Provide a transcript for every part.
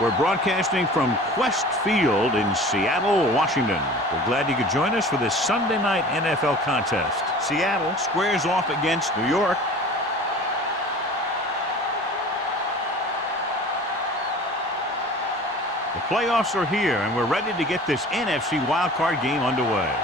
We're broadcasting from Quest Field in Seattle, Washington. We're glad you could join us for this Sunday night NFL contest. Seattle squares off against New York. The playoffs are here, and we're ready to get this NFC Wildcard game underway.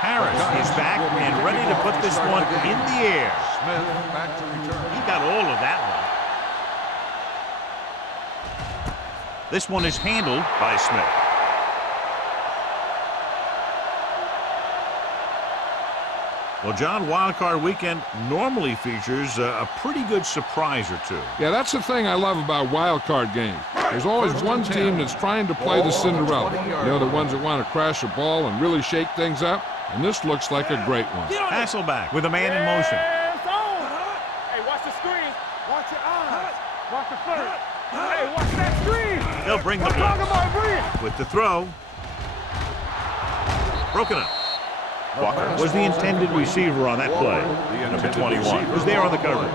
Harris is back and ready to put this one in the air. Smith back to return. He got all of that one. This one is handled by Smith. Well, John, Wildcard Weekend normally features a pretty good surprise or two. Yeah, that's the thing I love about Wildcard games. There's always one team that's trying to play the Cinderella. You know, the ones that want to crash the ball and really shake things up. And this looks like a great one. Hasselback with a man in motion. Hey, watch the screen. Watch your eyes. Watch the foot. Hey, watch that screen. They'll bring the blitz. With the throw. Broken up. Walker was the intended receiver on that play. Number 21 was there on the coverage.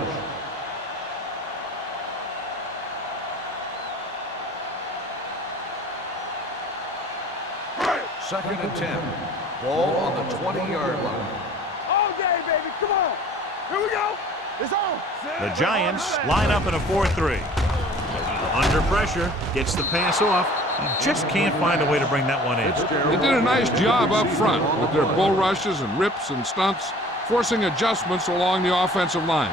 Second and 10. Ball on the 20-yard line. All day, baby. Come on. Here we go. It's on. The Giants line up in a 4-3. Under pressure, gets the pass off. He just can't find a way to bring that one in. They did a nice job up front with their bull rushes and rips and stunts, forcing adjustments along the offensive line.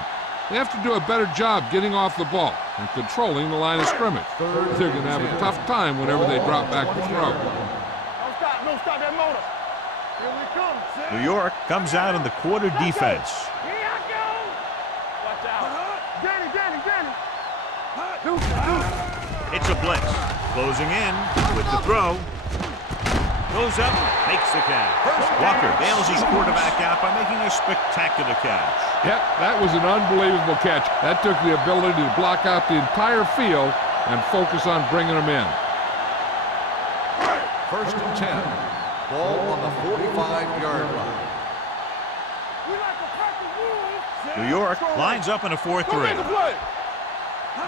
They have to do a better job getting off the ball and controlling the line of scrimmage. They're going to have a tough time whenever they drop back to throw. Don't stop that motor. Here we come. New York comes out in the quarter defense. Here I go. Watch out. Danny. It's a blitz. Closing in with the throw. Goes up, makes the catch. Walker bails his quarterback out by making a spectacular catch. Yep, that was an unbelievable catch. That took the ability to block out the entire field and focus on bringing them in. First and 10. Ball on the 45-yard line. New York lines up in a 4-3.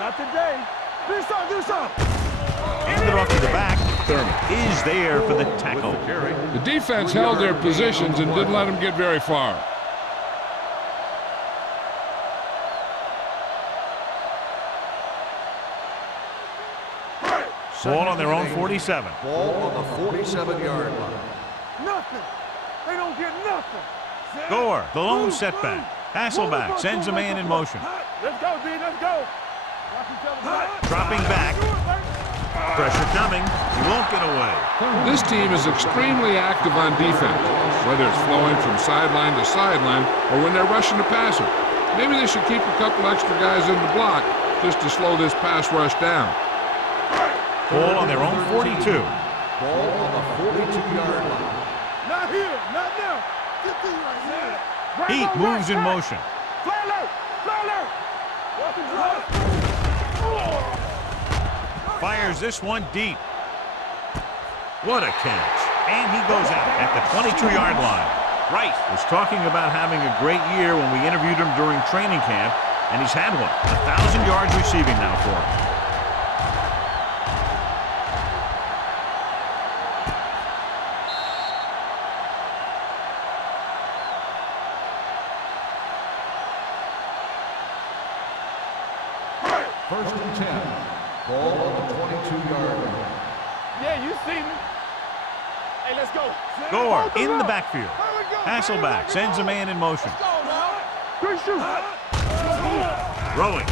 Not today. Do something. Handed off to the back. Thurman is there for the tackle. The defense held their positions and didn't let them get very far. Ball on their own 47. Ball on the 47-yard line. Nothing. They don't get nothing. Gore, the lone setback. Hasselback sends a man in motion. Let's go, D. Let's go. Dropping back. Pressure coming. He won't get away. This team is extremely active on defense, whether it's flowing from sideline to sideline or when they're rushing the passer. Maybe they should keep a couple extra guys in the block just to slow this pass rush down. Ball on their own 42. Ball on the 42-yard line. Not here. Not now. Get these right here. Heat moves in motion. Fly alert. Fires this one deep. What a catch. And he goes out at the 22-yard line. Wright was talking about having a great year when we interviewed him during training camp, and he's had one. 1,000 yards receiving now for him. First and 10. Ball on the 22-yard line. Yeah, you see me. Hey, let's go. Gore in the backfield. Hasselback sends a man in motion. Good shoot. Throwing.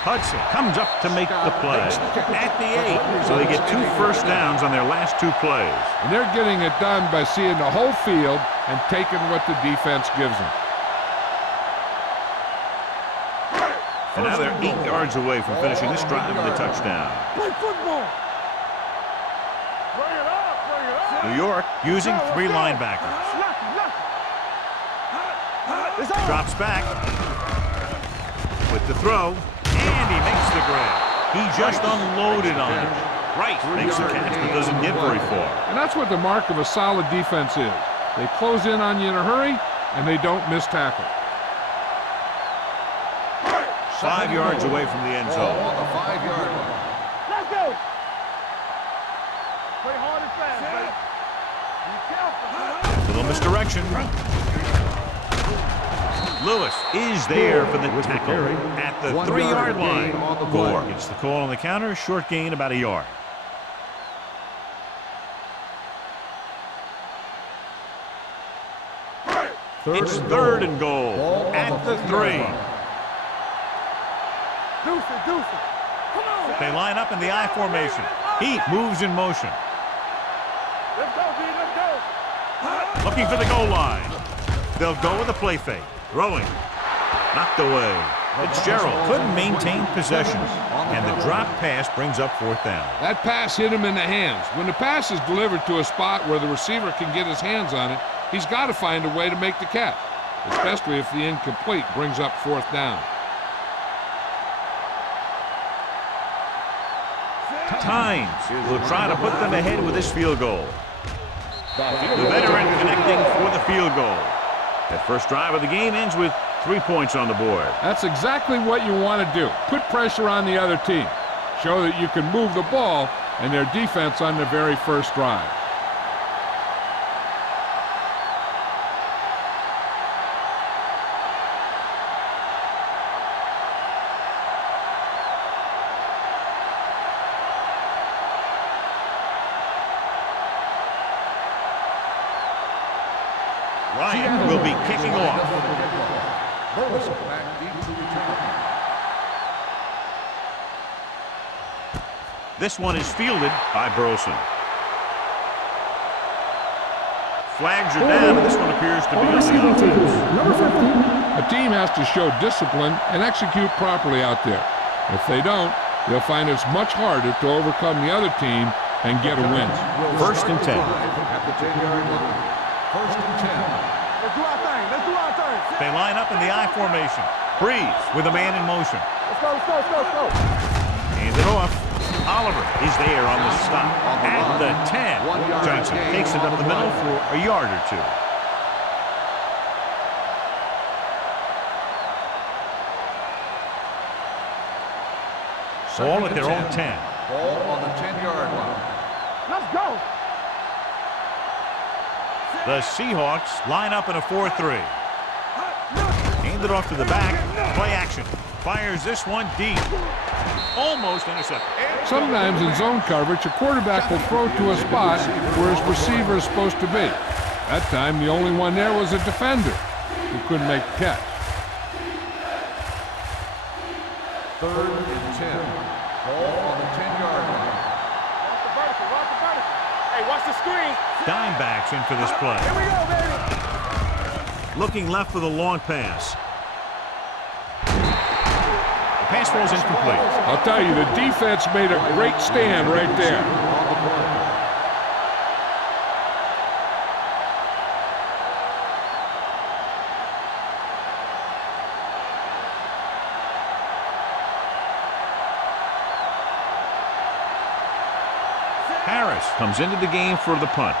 Hudson comes up to make the play. At the 8, so they get 2 first downs on their last 2 plays. And they're getting it done by seeing the whole field and taking what the defense gives them. And now they're 8 yards away from finishing this drive with a touchdown. Play football. Bring it up. New York using 3 linebackers. Drops back with the throw, and he makes the grab. He just unloaded on it. Right, makes the catch but doesn't get very far. And that's what the mark of a solid defense is. They close in on you in a hurry, and they don't miss tackle. 5 yards away from the end Ball zone. on the 5-yard line. Let's go. Play hard and fast, baby. Little misdirection. Lewis is there for the tackle at the 3-yard line. Gore gets the call on the counter. Short gain, about a yard. It's 3rd and goal at the 3. Deuce it, deuce it. Come on. They line up in the I formation. Heat moves in motion. Let's go, B, let's go. Looking for the goal line. They'll go with a play fake. Throwing. Knocked away. Fitzgerald couldn't maintain possession. And the drop pass brings up 4th down. That pass hit him in the hands. When the pass is delivered to a spot where the receiver can get his hands on it, he's got to find a way to make the catch, especially if the incomplete brings up 4th down. Tynes will try to put them ahead with this field goal. The veteran connecting for the field goal. That first drive of the game ends with 3 points on the board. That's exactly what you want to do. Put pressure on the other team. Show that you can move the ball and their defense on the very first drive. Ryan will be kicking off. Back deep to return. This one is fielded by Burleson. Flags are down, and this one appears to be on the offense. Number 15. A team has to show discipline and execute properly out there. If they don't, they'll find it's much harder to overcome the other team and get a win. 1st and 10. At the 10-yard line. 1st and 10. Let's do our thing, let's do our thing. They line up in the I formation. Breeze with a man in motion. Let's go, let's go, let's go, let's go. Hands it off. Oliver is there on the stop at the 10. Johnson takes it up the middle for a yard or 2. Ball at their own 10. Ball on the 10-yard line. Let's go. The Seahawks line up in a 4-3. Hand it off to the back. Play action. Fires this one deep. Almost intercepted. Sometimes in zone coverage, a quarterback will throw to a spot where his receiver is supposed to be. That time, the only one there was a defender who couldn't make the catch. 3rd and 10. Ball on the 10-yard line. Watch the vertical, watch the vertical. Hey, watch the screen. Dimebacks in for this play. Here we go, baby. Looking left for the long pass. The pass falls incomplete. I'll tell you, the defense made a great stand right there. Harris comes into the game for the punt.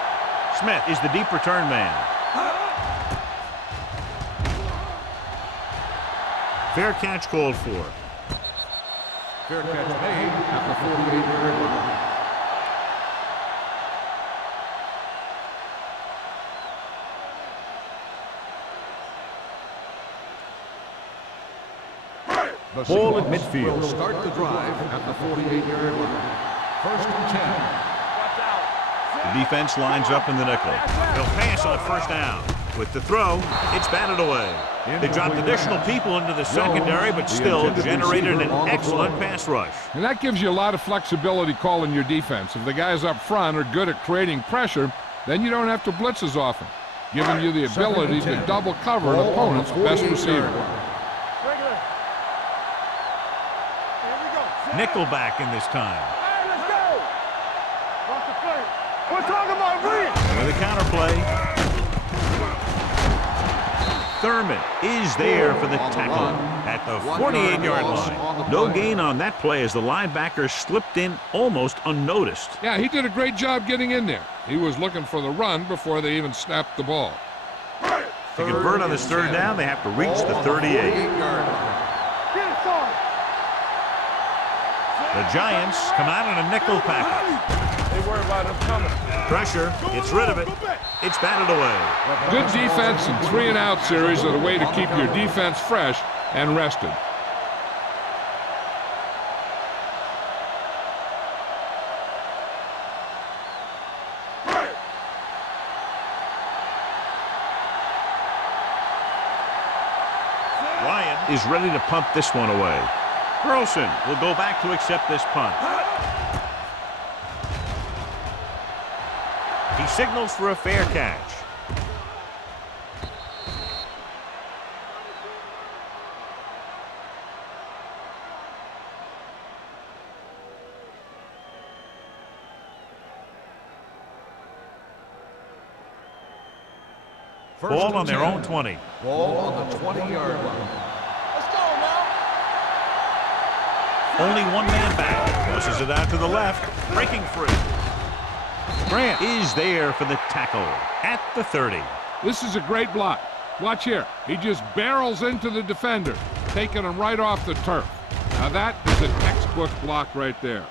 Smith is the deep return man. Fair catch called for. Fair catch made at the 48-yard line. The Ball at Seahawks midfield. will start the drive at the 48-yard line. 1st and 10. Watch out. The defense lines up in the nickel. They'll pass on 1st down. With the throw, it's batted away. They dropped additional people into the secondary, but still generated an excellent pass rush. And that gives you a lot of flexibility calling your defense. If the guys up front are good at creating pressure, then you don't have to blitz as often, giving you the ability to double cover an opponent's best receiver. Regular. Here we go. Nickelback in this time. Hey, let's go. Watch the play. We're talking about breathe. And with a counter play. Thurman is there for the tackle at the 48-yard line. No gain on that play as the linebacker slipped in almost unnoticed. Yeah, he did a great job getting in there. He was looking for the run before they even snapped the ball. To convert on this third down, they have to reach the 38. The Giants come out in a nickel package. They worry about him coming. Pressure, gets rid of it. It's batted away. Good defense and 3-and-out series are the way to keep your defense fresh and rested. Ryan is ready to punt this one away. Burleson will go back to accept this punt. He signals for a fair catch. Ball on their own 20. Ball on the 20-yard line. Let's go now. Only one man back. Pushes it out to the left. Breaking free. Grant is there for the tackle at the 30. This is a great block. Watch here. He just barrels into the defender, taking him right off the turf. Now that is a textbook block right there.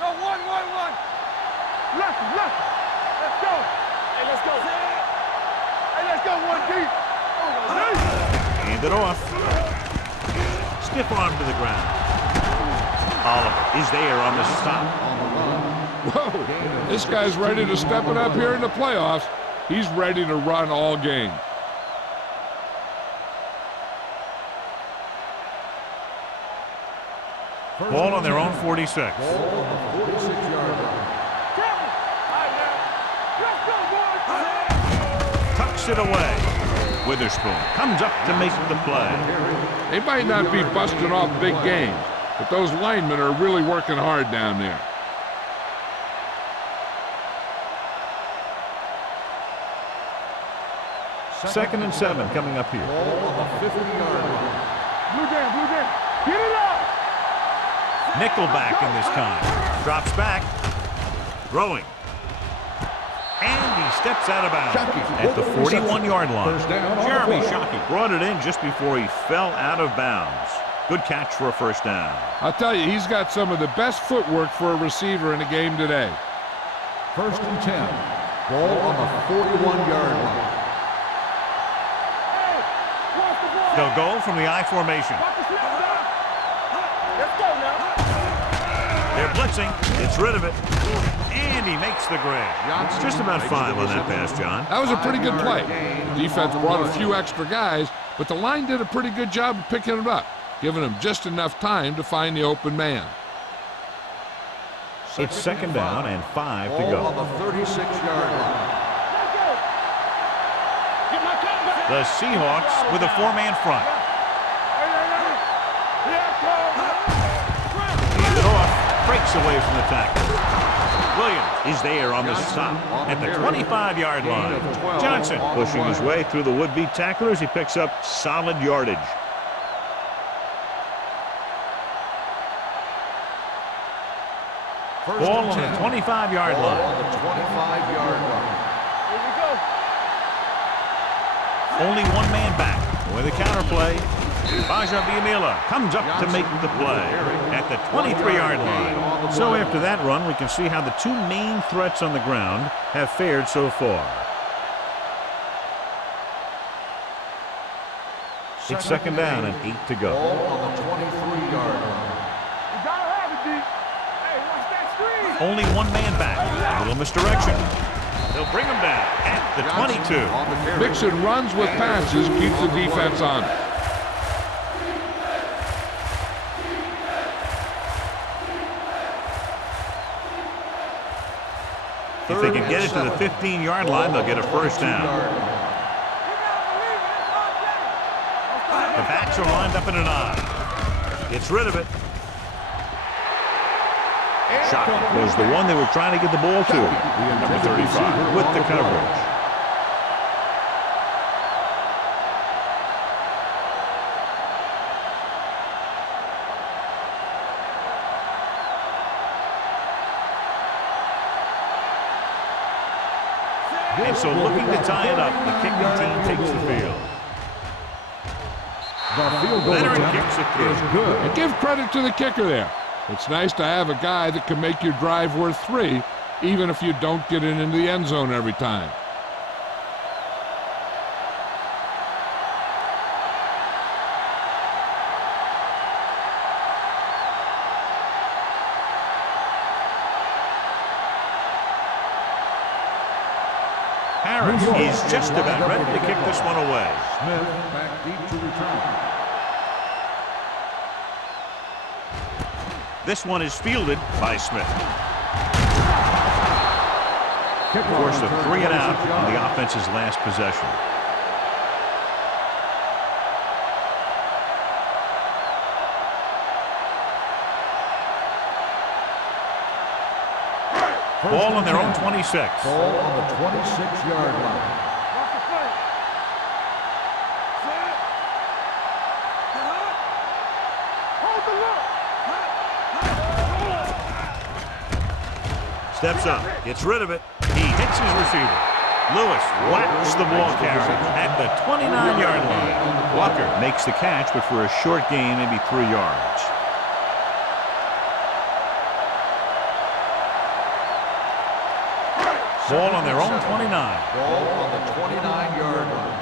No, one. Left. Let's go. Hey, let's go. Hey, let's go, one deep. Hand it off. Stiff arm to the ground. Oliver is there on the stop. Whoa, this guy's ready to step it up here in the playoffs. He's ready to run all game. Ball on their own 46. Ball on the 46-yard line. Tucks it away. Witherspoon comes up to make the play. They might not be busting off big games, but those linemen are really working hard down there. Second and 7 coming up here. Ball on the 50-yard line. Blue game. Get it up. Nickelback in this time. Drops back. Throwing. And he steps out of bounds at the 41-yard line. Jeremy Shockey brought it in just before he fell out of bounds. Good catch for a first down. I'll tell you, he's got some of the best footwork for a receiver in a game today. First and 10. Ball on the 41-yard line. They'll go from the I formation. Let's go now. They're blitzing. Gets rid of it. And he makes the grab. It's just about 5 on that pass, John. That was a pretty good play. The defense brought a few extra guys, but the line did a pretty good job of picking it up, giving him just enough time to find the open man. It's second down and 5 to Ball on go. the 36-yard line. The Seahawks with a 4-man front. Hands it off. Breaks away from the tackle. Williams is there on the stop at the 25-yard line. Johnson pushing his way through the would-be tacklers. He picks up solid yardage. Ball on the 25-yard Ball line. on the 25-yard line. Here we go. Only one man back. With a counter play. Baja Biamila comes up to make the play at the 23-yard line. So after that run, we can see how the two main threats on the ground have fared so far. It's second down and 8 to go. Ball on the 23-yard line. You gotta have it, D. Hey, watch that screen. Only one man back. A little misdirection. They'll bring him down at the 22. Mixon runs with passes, keeps the defense on. If they can get it to the 15-yard line, they'll get a first down. The backs are lined up in an I. Gets rid of it. Shot was the one they were trying to get the ball to. Number 35 with the coverage. And so looking to tie it up, the kicking team takes the field. Veteran kicks it through. And give credit to the kicker there. It's nice to have a guy that can make your drive worth 3, even if you don't get it into the end zone every time. Harris is just about ready to kick this one away. Smith back deep to return. This one is fielded by Smith. Force a 3 and out on the offense's last possession. Ball on their own 26. Ball on the 26-yard line. Steps up, gets rid of it. He hits his receiver. Lewis whacks the ball carrier at the 29-yard line. Walker makes the catch, but for a short gain, maybe 3 yards. Ball on their own 29. Ball on the 29-yard line.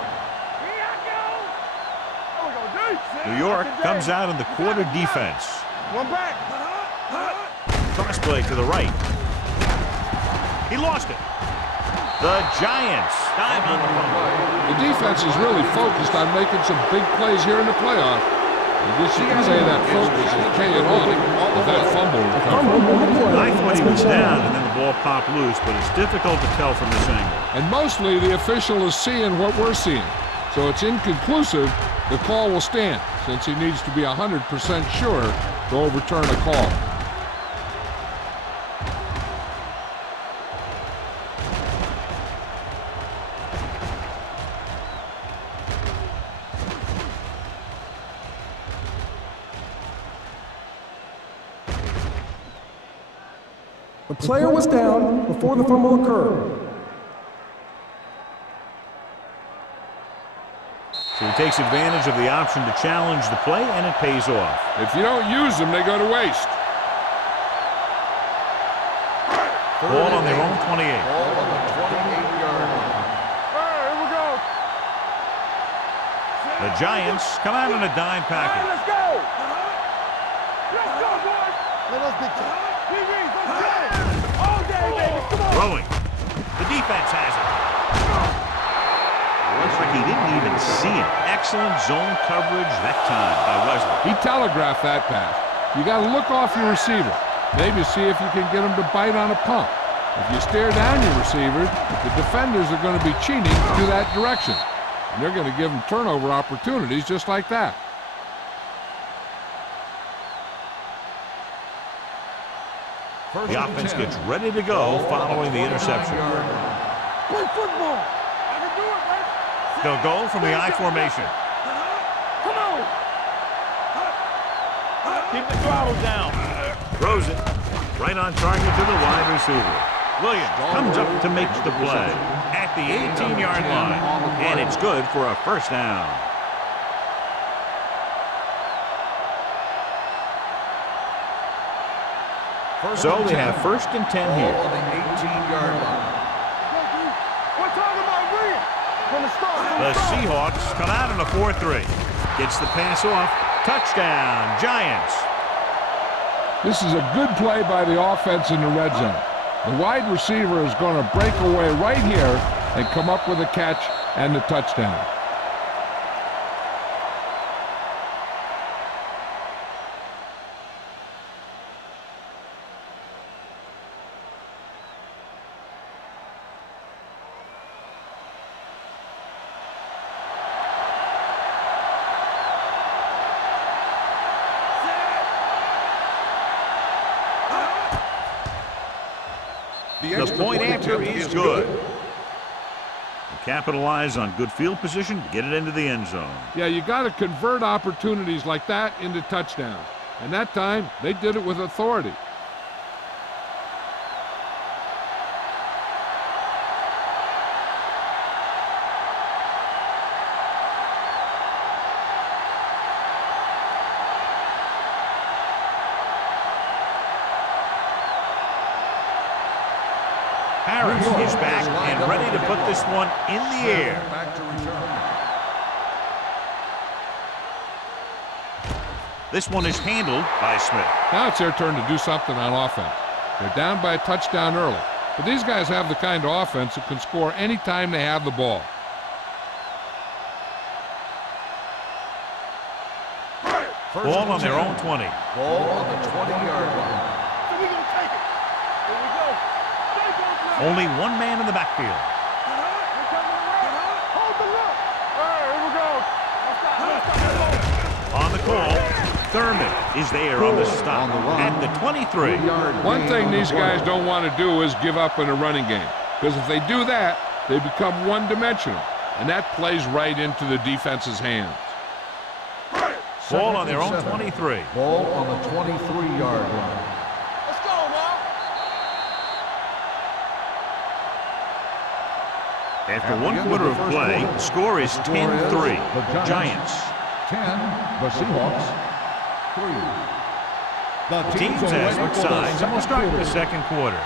New York comes out in the quarter defense. One back. Cross play to the right. He lost it. The Giants dive on the fumble. The defense is really focused on making some big plays here in the playoff. I guess you can say that focus is paying off with that fumble recovery. I thought he was down and then the ball popped loose, but it's difficult to tell from this angle. And mostly the official is seeing what we're seeing. So it's inconclusive. The call will stand since he needs to be 100% sure to overturn a call. The player was down before the fumble occurred. So he takes advantage of the option to challenge the play, and it pays off. If you don't use them, they go to waste. Ball on their own 28. Ball on the 28-yard line. Here we go. The Giants come out in a dime package. Let's go. Let's go, boys. Let us big time. TVs, let's go. All day, baby. Come on. Throwing. The defense has it. Looks like he didn't even see it. Excellent zone coverage that time by Wesley. He telegraphed that pass. You got to look off your receiver. Maybe see if you can get him to bite on a pump. If you stare down your receiver, the defenders are going to be cheating to that direction. And they're going to give him turnover opportunities just like that. The offense gets ready to go following the interception. Play football. I can do it, man. They'll go from the I formation. Come on. Keep the throttle down. Throws it right on target to the wide receiver. Williams comes up to make the play at the 18-yard line, and it's good for a first down. So they have 1st and 10 here. Ball on the 18-yard line. We're talking about Williams. From the start. The Seahawks come out in a 4-3. Gets the pass off. Touchdown, Giants. This is a good play by the offense in the red zone. The wide receiver is going to break away right here and come up with a catch and the touchdown. The point after is good. Capitalize on good field position, get it into the end zone. Yeah, you got to convert opportunities like that into touchdowns. And that time, they did it with authority. Harris is back and ready to put this one in the air. Back to return. This one is handled by Smith. Now it's their turn to do something on offense. They're down by a touchdown early. But these guys have the kind of offense that can score any time they have the ball. Ball on their own 20. Ball on the 20-yard line. So we're going to take it. Here we go. Take off now. Only one man in the backfield. We're coming around. Hold the look. All right, here we go. Let's stop. On the call, Thurman is there on the stop at the 23. One thing these guys don't want to do is give up in a running game. Because if they do that, they become one-dimensional. And that plays right into the defense's hands. Ball on their own 23. Ball on the 23-yard line. Let's go now. After one quarter of play, the score is 10-3. Giants. 10, the Seahawks. 3. The Teams as switch sides, and we'll start the second quarter.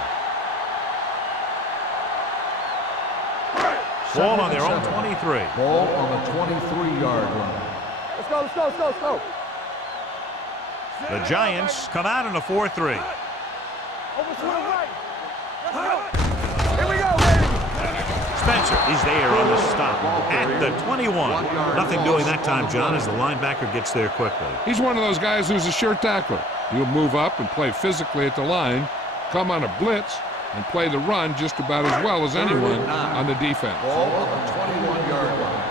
Ball on their own 23. Ball on the 23-yard line. Let's go, let's go, let's go, let's go. The Giants come out in a 4-3. Over to the right. Let's go. Here we go, baby. Spencer is there on the stop at the 21. Nothing doing that time, John, as the linebacker gets there quickly. He's one of those guys who's a sure tackler. He'll move up and play physically at the line, come on a blitz, and play the run just about as well as anyone on the defense. Ball on the 21-yard line.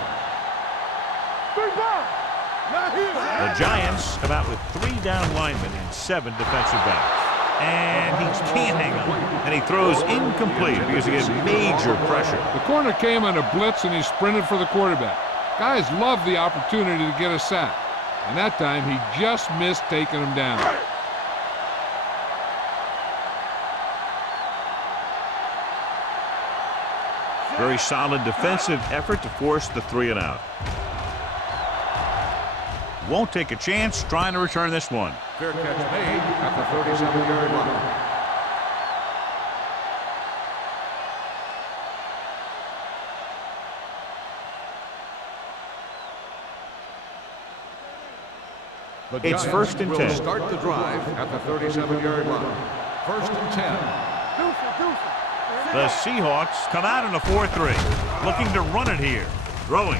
The Giants come out with 3 down linemen and 7 defensive backs. And he can't hang on. And he throws incomplete because he gets major pressure. The corner came on a blitz and he sprinted for the quarterback. Guys love the opportunity to get a sack. And that time he just missed taking him down. Very solid defensive effort to force the 3-and-out. Won't take a chance trying to return this one. Fair catch made at the 37-yard line. It's 1st and 10. Start the drive at the 37-yard line. 1st and 10. The Seahawks come out in a 4-3. Looking to run it here. Throwing.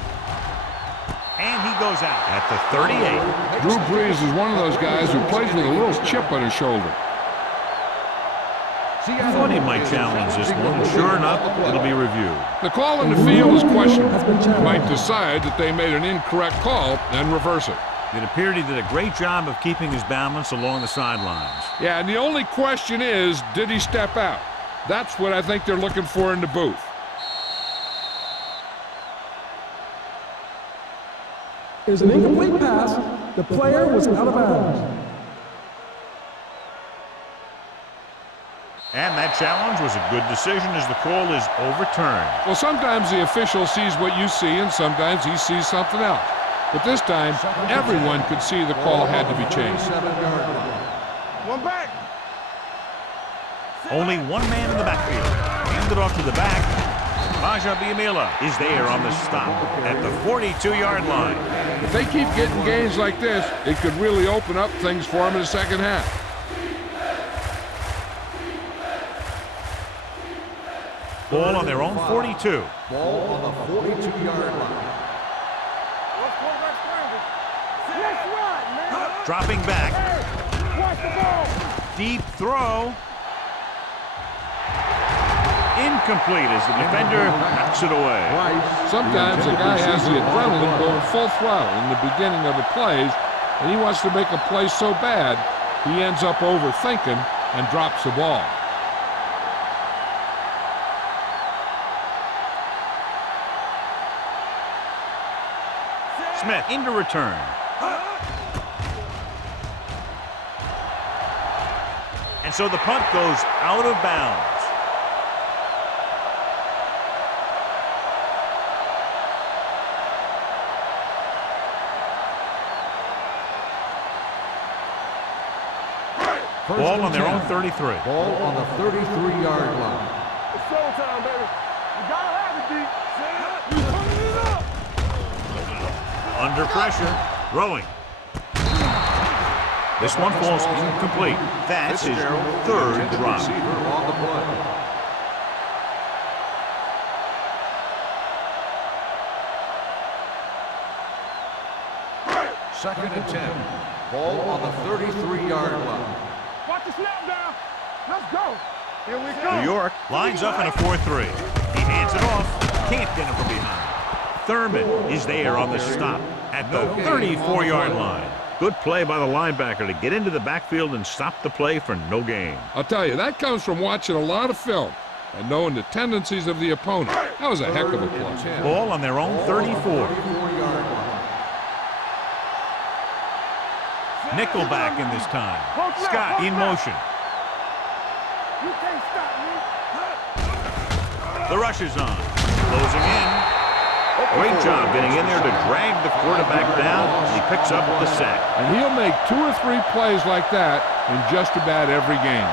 And he goes out at the 38. Drew Brees is one of those guys who plays with a little chip on his shoulder. I thought he might challenge this one, and sure enough, it'll be reviewed. The call in the field is questionable. He might decide that they made an incorrect call and reverse it. It appeared he did a great job of keeping his balance along the sidelines. Yeah, and the only question is, did he step out? That's what I think they're looking for in the booth. Is an incomplete pass. The player was out of bounds. And that challenge was a good decision as the call is overturned. Well, sometimes the official sees what you see, and sometimes he sees something else. But this time, everyone could see the call had to be changed. One back. Only one man in the backfield. Handed off to the back. Raja Biamila is there on the stop at the 42-yard line. If they keep getting gains like this, it could really open up things for them in the second half. Ball on their own 42. Ball on the 42-yard line. Dropping back. Deep throw. Incomplete as the defender knocks it away. Sometimes a guy has the adrenaline going full throttle in the beginning of the plays, and he wants to make a play so bad, he ends up overthinking and drops the ball. Smith into return. And so the punt goes out of bounds. Ball on their own 33. Ball on the 33-yard line. It's showtime, baby. You gotta have it, D. You turning it up. Under pressure. Throwing. This one falls incomplete. That's his third drop. Receiver on the play. Second and 10. Ball on the 33-yard line. Watch the snap down. Let's go. Here we go. New York lines up in a 4-3. He hands it off. Can't get him from behind. Thurman is there on the stop at the 34-yard line. Good play by the linebacker to get into the backfield and stop the play for no gain. I'll tell you, that comes from watching a lot of film and knowing the tendencies of the opponent. That was a heck of a play. Ball on their own 34. Nickelback in this time. Scott in motion. You can't stop me. The rush is on. Closing in. Great job getting in there to drag the quarterback down. He picks up the sack. And he'll make 2 or 3 plays like that in just about every game.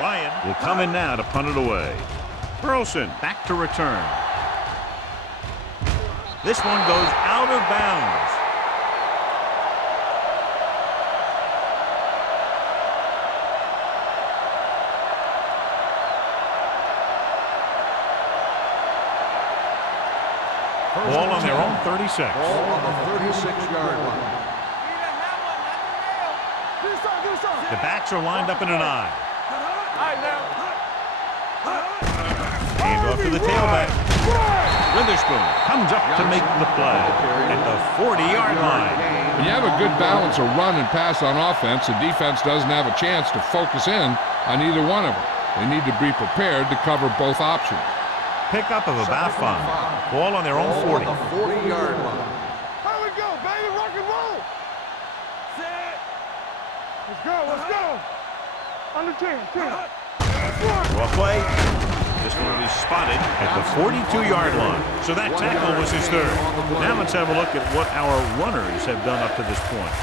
Ryan will come in now to punt it away. Burleson back to return. This one goes out of bounds. Ball on their own 36. Ball on the 36-yard line. The backs are lined up in an I. Hand off to the tailback. Witherspoon comes up to make the play at the 40-yard line. When you have a good balance of run and pass on offense, the defense doesn't have a chance to focus in on either one of them. They need to be prepared to cover both options. Pickup of about 5. Ball on their own 40. On the 40-yard line. Here we go, baby. Rock and roll. Set. Let's go. Let's go. Under 10. Well play. This one will be spotted at the 42-yard line. So that tackle was his third. Now let's have a look at what our runners have done up to this point.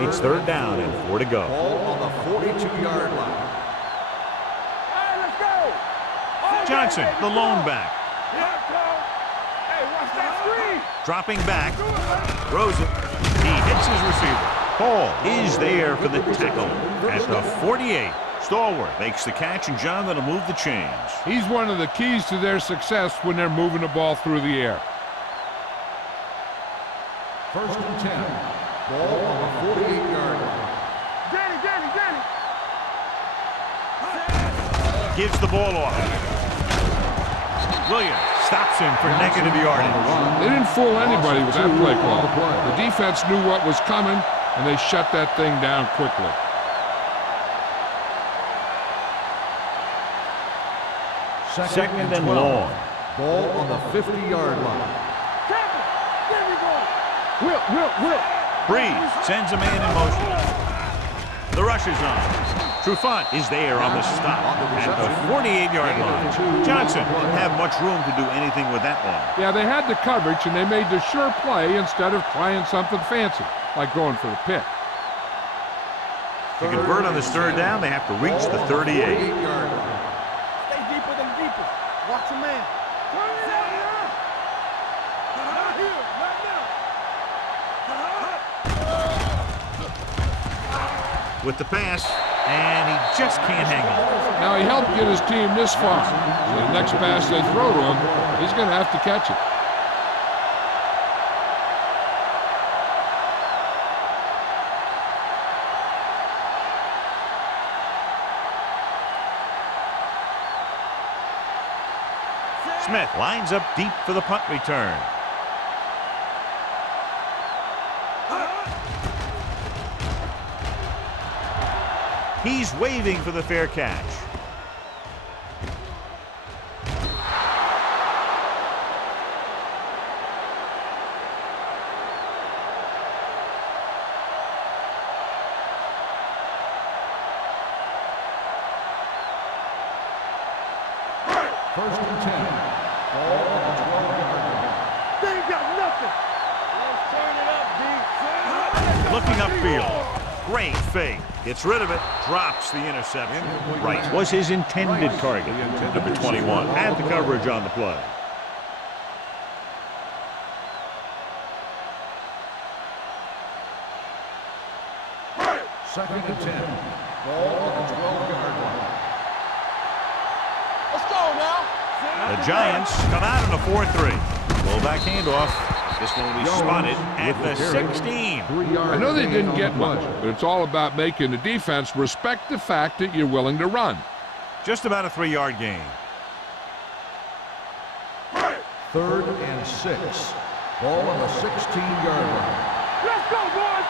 It's third down and 4 to go. Ball on the 42-yard line. Hey, let's go. Johnson, the lone back. Hey, watch that screen. Dropping back. Throws it. He hits his receiver. Paul is there for the tackle at the 48. Stallworth makes the catch, and John, that'll move the chains. He's one of the keys to their success when they're moving the ball through the air. First and 10. Ball on the 48-yard line. Danny. Gives the ball off. Williams stops him for negative yardage. They didn't fool anybody with that play call. The defense knew what was coming, and they shut that thing down quickly. Second and long. Ball on the 50-yard line. There we go. Will. Breeze sends a man in motion. The rush is on. Trufant is there on the stop at the 48-yard line. Johnson didn't have much room to do anything with that one. Yeah, they had the coverage, and they made the sure play instead of trying something fancy, like going for the pick. To convert on this third down, they have to reach the 38. Stay deeper than deepest. Watch a man. Turn it out now. Not here. Not now. With the pass, and he just can't hang on. Now, he helped get his team this far. So the next pass they throw to him, he's going to have to catch it. Smith lines up deep for the punt return. He's waving for the fair catch. First and 10. Ball on the 12-yard line. They ain't got nothing. Let's turn it up, D. Looking upfield. Great fake. Gets rid of it. Drops the interception. Right was his intended target. Number 21 had the coverage on the play. Second and 10. Ball on the 12-yard line. Let's go now. The Giants come out in a 4-3. Fullback handoff. This one will be spotted at the 16. I know they didn't get much, but it's all about making the defense respect the fact that you're willing to run. Just about a 3-yard gain. Third and 6. Ball on the 16-yard line. Let's go, boys.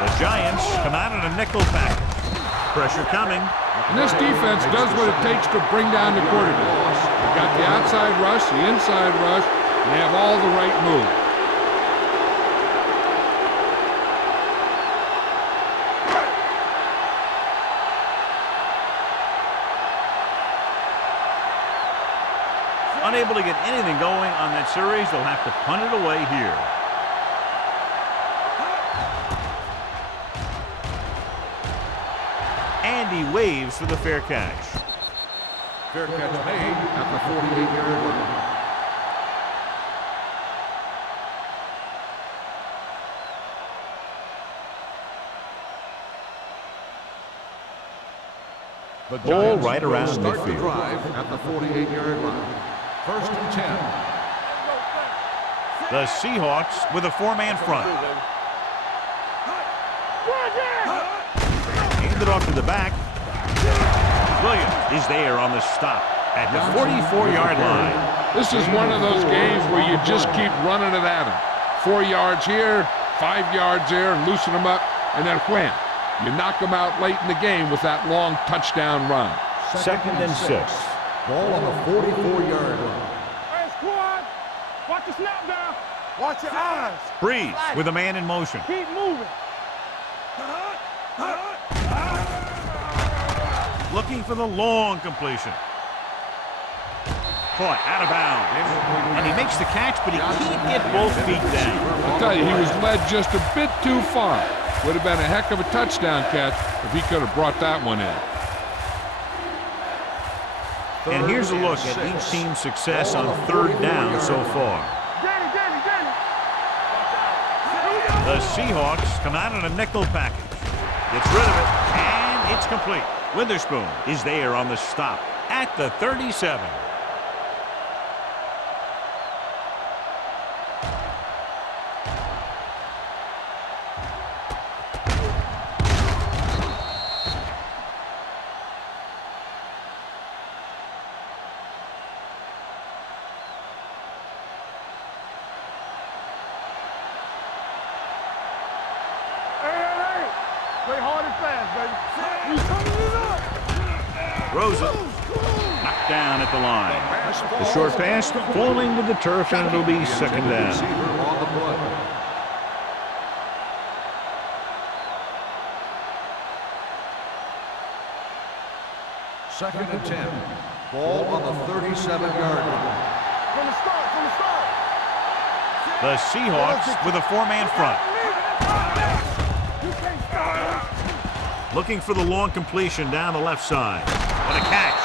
The Giants come out in a nickel package. Pressure coming. And this defense does what it takes to bring down the quarterback. They've got the outside rush, the inside rush, and they have all the right moves. Unable to get anything going on that series, they'll have to punt it away here. And he waves for the fair catch. Fair catch made at the 48-yard line. The Ball Giants right around will start the midfield. drive at the 48-yard line. First and 10. The Seahawks with a 4-man front. Handed off to the back. Williams is there on the stop at the 44-yard line. This is one of those games where you just keep running it at them. 4 yards here, 5 yards there, and loosen them up, and then wham. You knock them out late in the game with that long touchdown run. Second and 6. Ball on the 44-yard line. Hey, squad. Watch the snap down. Watch your eyes. Breeze with a man in motion. Keep moving. Looking for the long completion. Caught out of bounds. And he makes the catch, but he can't get both feet down. I'll tell you, he was led just a bit too far. Would have been a heck of a touchdown catch if he could have brought that one in. And here's a look at each team's success on third down so far. Danny. The Seahawks come out in a nickel package. Gets rid of it, and it's complete. Witherspoon is there on the stop at the 37. Play hard and fast, baby. You coming it up. Throws it. Knocked down at the line. The short pass falling to the turf, and it'll be second down. On the play. Second and 10. Ball on the 37-yard line. From the start. The Seahawks with a 4-man front. You can't stop. Looking for the long completion down the left side. What a catch.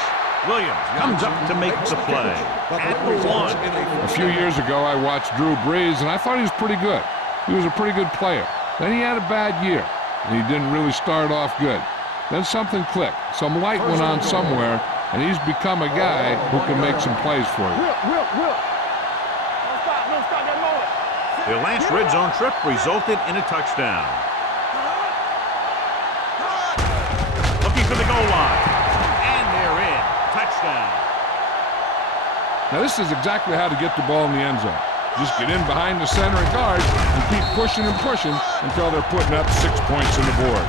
Williams comes up to make the play. At the 1. A few years ago, I watched Drew Brees, and I thought he was pretty good. He was a pretty good player. Then he had a bad year, and he didn't really start off good. Then something clicked. Some light went on somewhere, and he's become a guy who can make some plays for you. Will. Don't stop that motor. Their last red zone trip resulted in a touchdown. Looking for the goal line. And they're in. Touchdown. Now, this is exactly how to get the ball in the end zone. Just get in behind the center and guard and keep pushing and pushing until they're putting up 6 points on the board.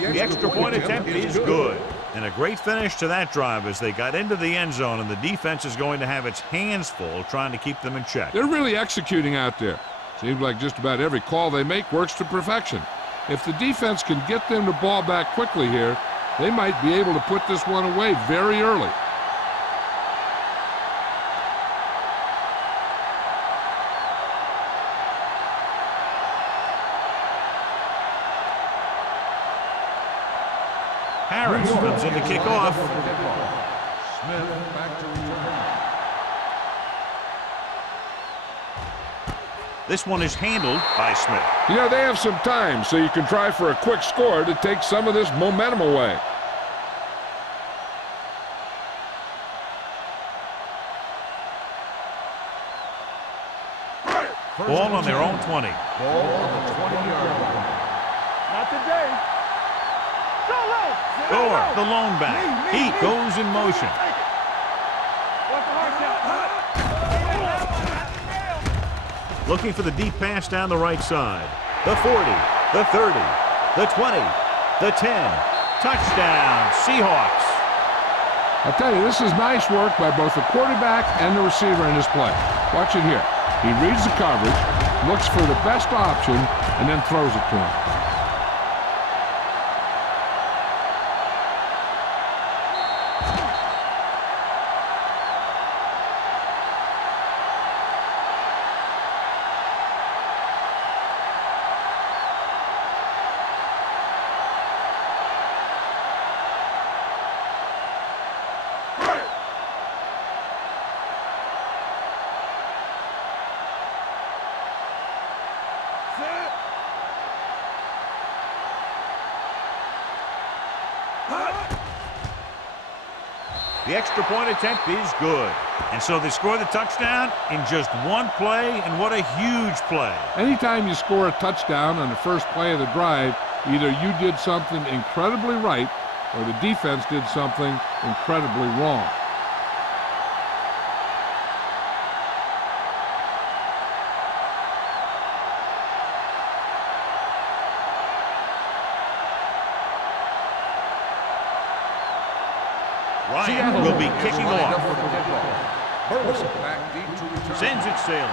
The extra point attempt is good. And a great finish to that drive as they got into the end zone, and the defense is going to have its hands full trying to keep them in check. They're really executing out there. Seems like just about every call they make works to perfection. If the defense can get them the ball back quickly here, they might be able to put this one away very early. Harris comes in to kick off. Smith back to return. This one is handled by Smith. You know, they have some time, so you can try for a quick score to take some of this momentum away. Ball on their own 20. Ball on the 20-yard line. Not today. Gore, the lone back. He goes in motion. What's the hard count? Looking for the deep pass down the right side. The 40, the 30, the 20, the 10. Touchdown, Seahawks. I'll tell you, this is nice work by both the quarterback and the receiver in this play. Watch it here. He reads the coverage, looks for the best option, and then throws it to him. The extra point attempt is good. And so they score the touchdown in just one play, and what a huge play. Anytime you score a touchdown on the first play of the drive, either you did something incredibly right or the defense did something incredibly wrong. Ryan will be kicking off. Back deep to return. Sends it sailing.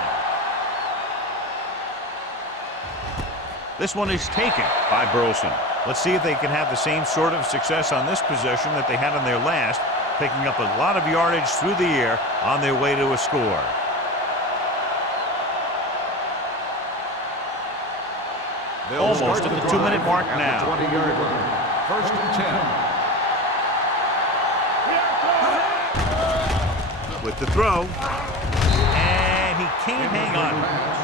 This one is taken by Burleson. Let's see if they can have the same sort of success on this possession that they had on their last, picking up a lot of yardage through the air on their way to a score. Almost at the 2-minute mark now. 20-yard line. First and 10. With the throw, and he can't hang on.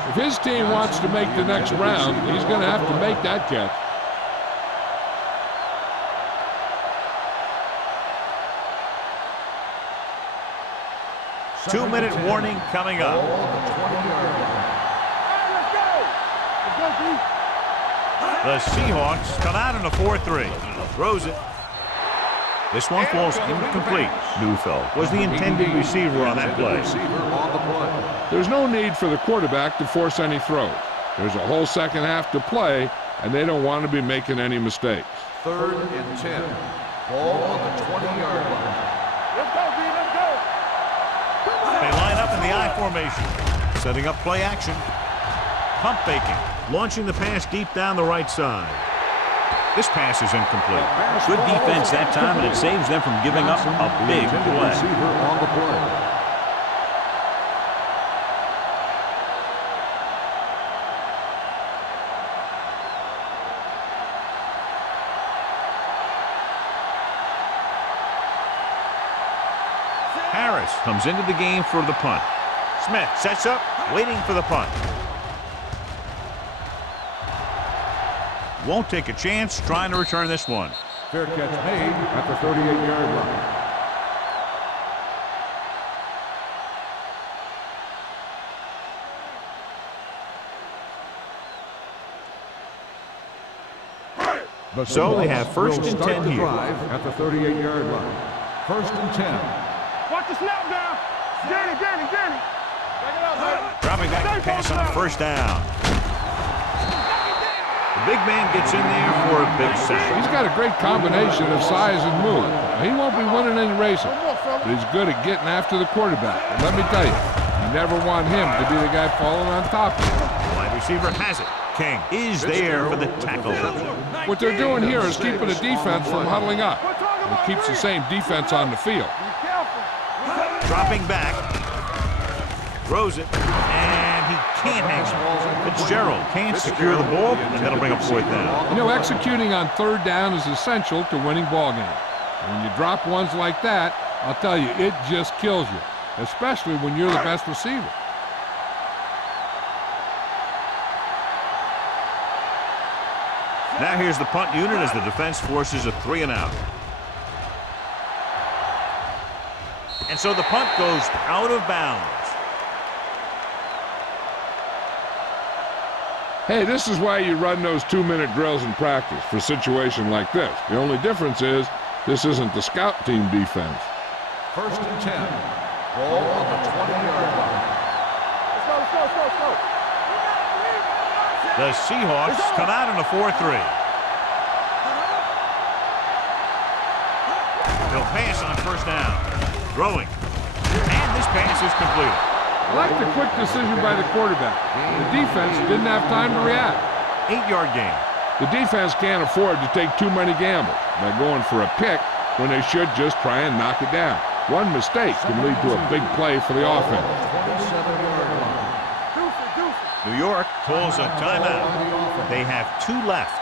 If his team wants to make the next round, he's going to have to make that catch. Two-minute warning coming up. The Seahawks come out in a 4-3. Throws it. This one falls incomplete. Neufeld was the intended receiver on that play. There's no need for the quarterback to force any throws. There's a whole second half to play, and they don't want to be making any mistakes. Third and 10. Ball on the 20-yard line. Let's go, B, let's go. They line up in the I formation, setting up play action. Pump faking, launching the pass deep down the right side. This pass is incomplete. Good defense that time, and it saves them from giving up a big play. On the play. Harris comes into the game for the punt. Smith sets up, waiting for the punt. Won't take a chance trying to return this one. Fair catch made at the 38-yard line. So they have first and 10 here. At the 38-yard line. First and 10. Watch the snap down. Danny. Back it up, man. Dropping back to pass on the first down. The Big man gets in there for a big sack. He's got a great combination of size and move. Now, he won't be winning any races, but he's good at getting after the quarterback. And let me tell you, you never want him to be the guy falling on top of you. Wide receiver has it. King is there for the tackle. What they're doing here is keeping the defense from huddling up. And it keeps the same defense on the field. Dropping back. Throws it. And he can't hang on. Fitzgerald can't secure the ball, and that'll bring up fourth down. You know, executing on third down is essential to winning ball games. And when you drop ones like that, I'll tell you, it just kills you, especially when you're the best receiver. Now here's the punt unit as the defense forces a 3-and-out. And so the punt goes out of bounds. Hey, this is why you run those 2-minute drills in practice for a situation like this. The only difference is this isn't the scout team defense. 1st and 10. Ball on the 20-yard line. Let's go. The Seahawks come out in a 4-3. They'll pass on first down. Throwing. And this pass is completed. I like the quick decision by the quarterback. The defense didn't have time to react. 8-yard gain. The defense can't afford to take too many gambles by going for a pick when they should just try and knock it down. One mistake can lead to a big play for the offense. 27-yard line. New York calls a timeout. They have 2 left.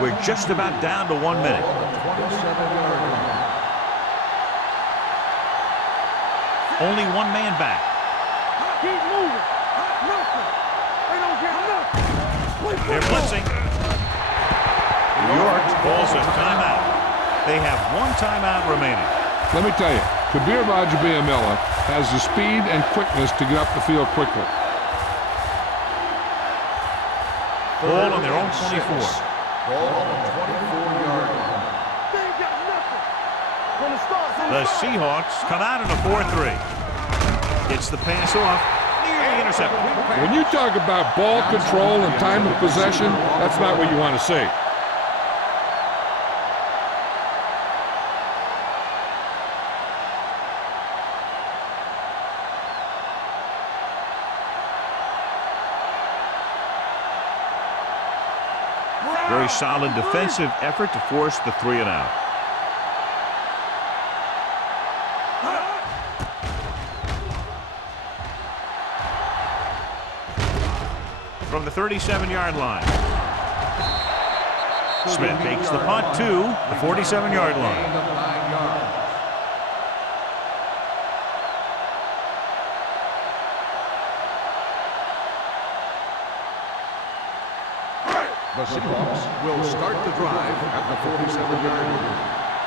We're just about down to 1 minute. 27-yard line. Only one man back. Keep moving. Nothing. They don't get nothing. They're blitzing. New York calls a timeout. They have 1 timeout remaining. Let me tell you, Kabir Bajabiyamila has the speed and quickness to get up the field quickly. Ball on their own 24. Ball on the 24-yard line. They ain't got nothing. From the start. The Seahawks come out in a 4-3. Gets the pass off. Nearly intercepted. When you talk about ball control and time of possession, that's not what you want to see. Very solid defensive effort to force the 3-and-out. From the 37-yard line. Smith takes the punt to the 47-yard line. Gain of 9 yards. The Seahawks will start the drive at the 47-yard line.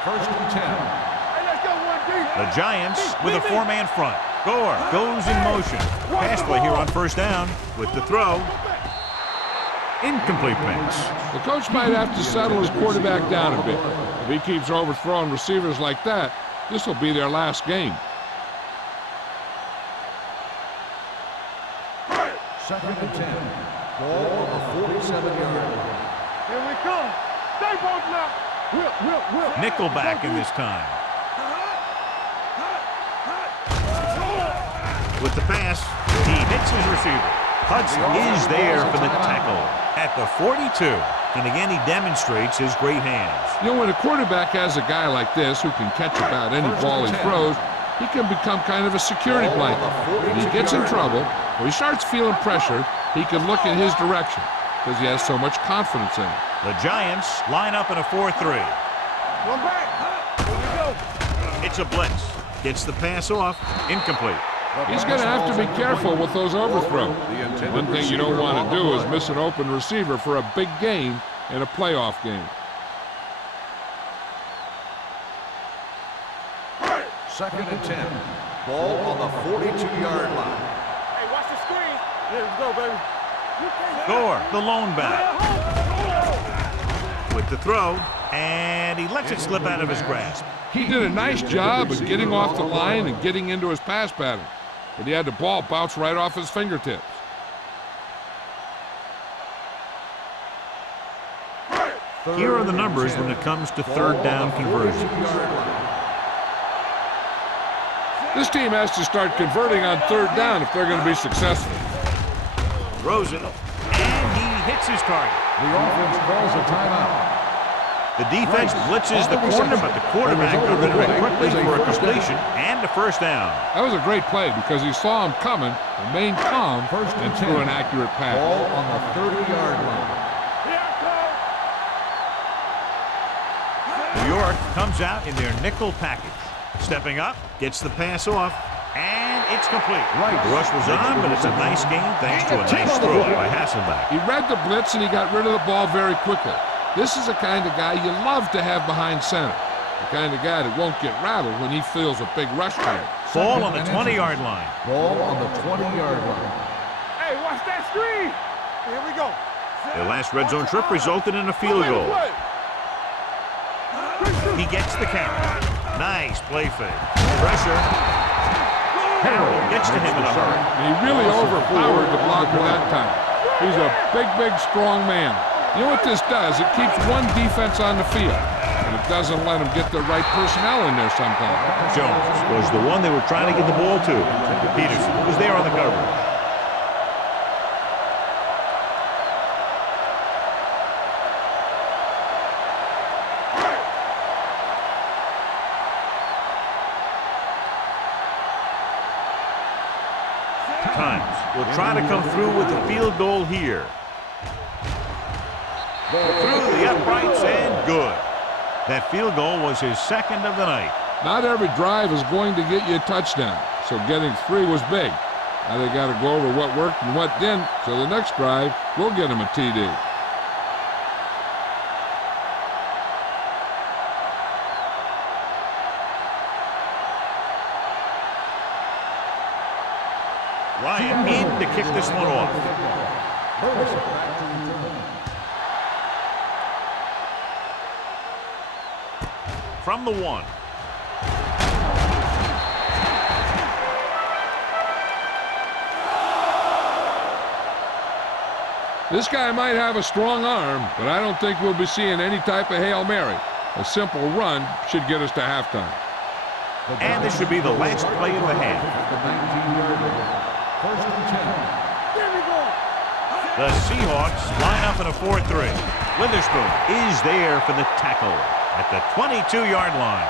1st and 10. Hey, let's go one deep. The Giants with a 4-man front. Gore goes in motion. Pass play here on first down with the throw. Incomplete pass. The coach might have to settle his quarterback down a bit. If he keeps overthrowing receivers like that, this will be their last game. 2nd and 10. Ball on the 47-yard line. Here we come. Stay both now. Whip. Nickelback in this time. With the pass, he hits his receiver. Hudson is there for the tackle at the 42. And again, he demonstrates his great hands. You know, when a quarterback has a guy like this who can catch about any ball he throws, he can become kind of a security blanket. When he gets in trouble, or he starts feeling pressure, he can look in his direction because he has so much confidence in him. The Giants line up in a 4-3. One back. Here we go. It's a blitz. Gets the pass off. Incomplete. He's going to have to be careful with those overthrows. One thing you don't want to do is miss an open receiver for a big gain in a playoff game. 2nd and 10. Ball on the 42-yard line. Hey, watch the screen. Here we go, baby. Gore, the lone back. With the throw, And he lets it slip out of his grasp. He did a nice job of getting off the line and getting into his pass pattern, but he had the ball bounce right off his fingertips. Here are the numbers when it comes to third down conversions. This team has to start converting on third down if they're going to be successful. Throws it, and he hits his target. The offense calls a timeout. The defense blitzes the corner, but the quarterback got rid of it quickly for a completion and a first down. That was a great play because he saw him coming, remained calm, and threw an accurate pass. Ball on the 30-yard line. New York comes out in their nickel package. Stepping up, gets the pass off, and it's complete. The rush was on, but it's a nice game thanks to a nice throw by Hasselbeck. He read the blitz and he got rid of the ball very quickly. This is the kind of guy you love to have behind center. The kind of guy that won't get rattled when he feels a big rush coming. Ball on the 20-yard line. Ball on the 20-yard line. Hey, watch that screen. Here we go. Their last red zone trip resulted in a field goal. He gets the carry. Nice play fake. Pressure. Harrell gets to him in a hurry. And he really overpowered the blocker that time. He's a big, strong man. You know what this does? It keeps one defense on the field, and it doesn't let them get the right personnel in there sometimes. Jones was the one they were trying to get the ball to. Peterson was there on the coverage. Times will try to come through with the field goal here. Through the uprights and good. That field goal was his second of the night. Not every drive is going to get you a touchdown, so getting 3 was big. Now they got to go over what worked and what didn't, so the next drive will get him a TD. Ryan in to kick this one off. From the 1. This guy might have a strong arm, but I don't think we'll be seeing any type of Hail Mary. A simple run should get us to halftime. And this should be the last play of the half. First and 10. There we go. The Seahawks line up in a 4-3. Witherspoon is there for the tackle at the 22-yard line.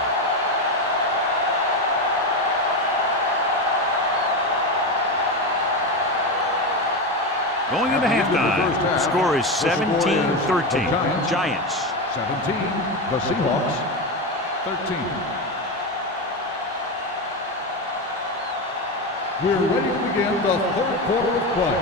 Going into halftime, the score is 17-13. Giants. 17. The Seahawks. 13. We're ready to begin the third quarter of play.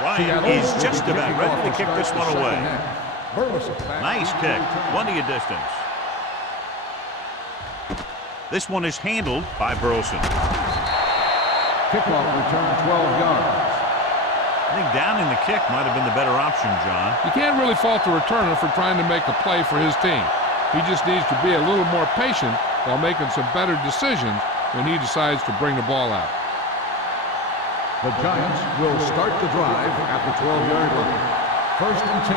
Ryan is just about ready to kick this one away. Nice kick, plenty of distance. This one is handled by Burleson. Kickoff return 12 yards. I think down in the kick might have been the better option, John. You can't really fault the returner for trying to make a play for his team. He just needs to be a little more patient while making some better decisions when he decides to bring the ball out. The Giants will start the drive at the 12-yard line. First and 10.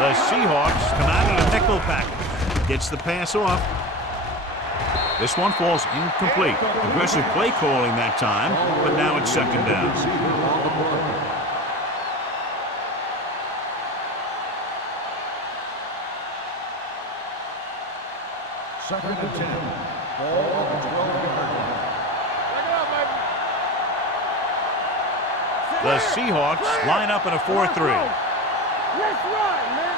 The Seahawks come out in a nickel package. Gets the pass off. This one falls incomplete. Aggressive play calling that time, but now it's second down. Second and 10. Ball on the 12-yard line. The Seahawks line up in a 4-3. Let's run, man.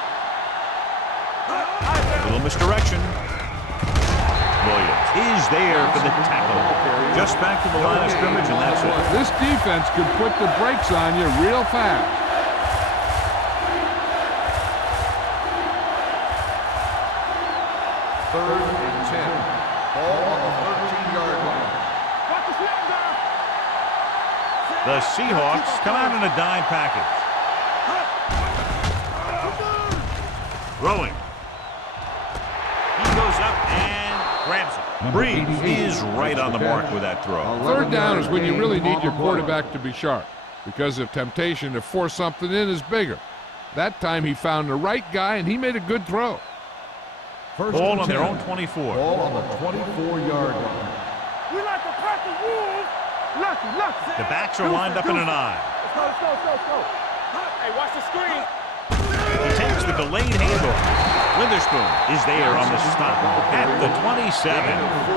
Little misdirection. Williams is there for the tackle. Just back to the line of scrimmage, and that's it. This defense could put the brakes on you real fast. 3rd and 10. Ball on the 13-yard line. Watch the snap down. The Seahawks come out in a dime package. Throwing. He goes up and grabs it. Breeze is right on the mark with that throw. 3rd down is when you really need your quarterback to be sharp, because the temptation to force something in is bigger. That time he found the right guy, and he made a good throw. Ball on their own 24. Ball on the 24-yard line. We like to crack the rules. Lucky. The backs are lined up in an eye. Let's go. Hey, watch the screen. He takes the delayed handoff. Witherspoon is there on the stop at the 27.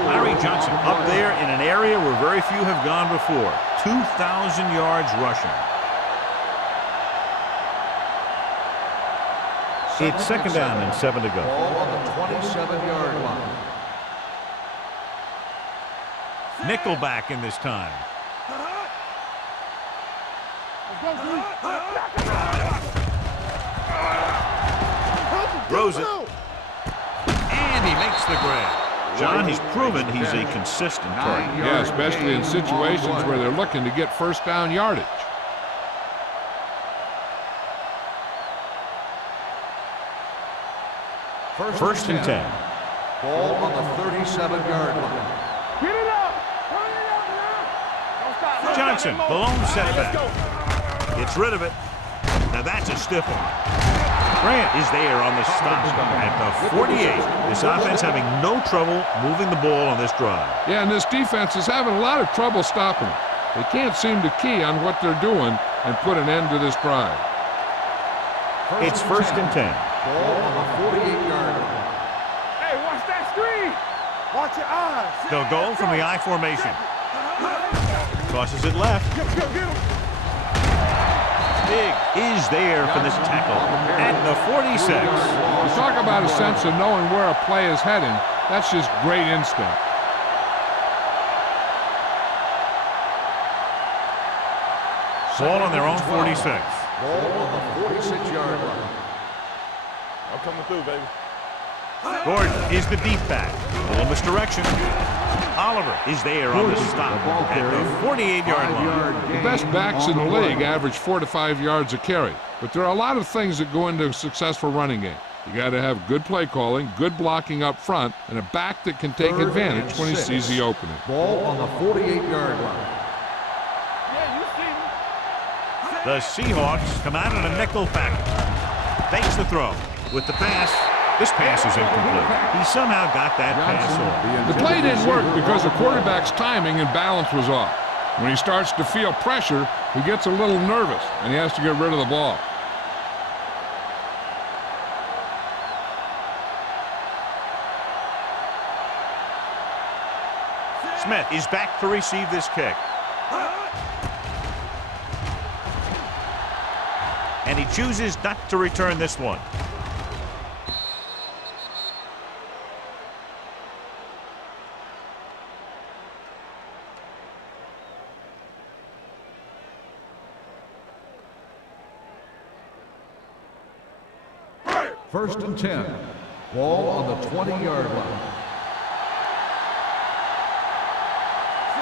Larry Johnson up there in an area where very few have gone before. 2,000 yards rushing. It's 2nd down and 7 to go. Ball on the 27-yard line. Nickelback in this time. Throws it. And he makes the grab. John, he's proven he's a consistent target. Yeah, especially in situations where they're looking to get 1st down yardage. First and 10. Ball on the 37-yard line. Get it up. Turn it up now. Don't stop. Johnson, the lone setback. Gets rid of it. Now that's a stiff one. Grant is there on the stop at the 48. This offense having no trouble moving the ball on this drive. Yeah, and this defense is having a lot of trouble stopping it. They can't seem to key on what they're doing and put an end to this drive. It's 1st and 10. Ball on the 48-yard line. Hey, watch that screen. Watch your eyes. They'll go from the I formation. Tosses it left. Get him. Big is there for this tackle at the 46. You talk about a sense of knowing where a play is heading. That's just great instinct. Ball on their own 46. Ball on the 46-yard line. I'm coming through, baby. Gordon is the deep back. Little misdirection. Oliver is there on the stop at the 48-yard line. The best backs in the league average 4 to 5 yards a carry, but there are a lot of things that go into a successful running game. You got to have good play calling, good blocking up front, and a back that can take advantage when he sees the opening. Ball on the 48-yard line. Yeah, you see me. The Seahawks come out in a nickel package. Fakes the throw. With the pass, this pass is incomplete. He somehow got that pass off. The play didn't work because the quarterback's timing and balance was off. When he starts to feel pressure, he gets a little nervous, and he has to get rid of the ball. Smith is back to receive this kick. And he chooses not to return this one. First and 10. Ball on the 20-yard line.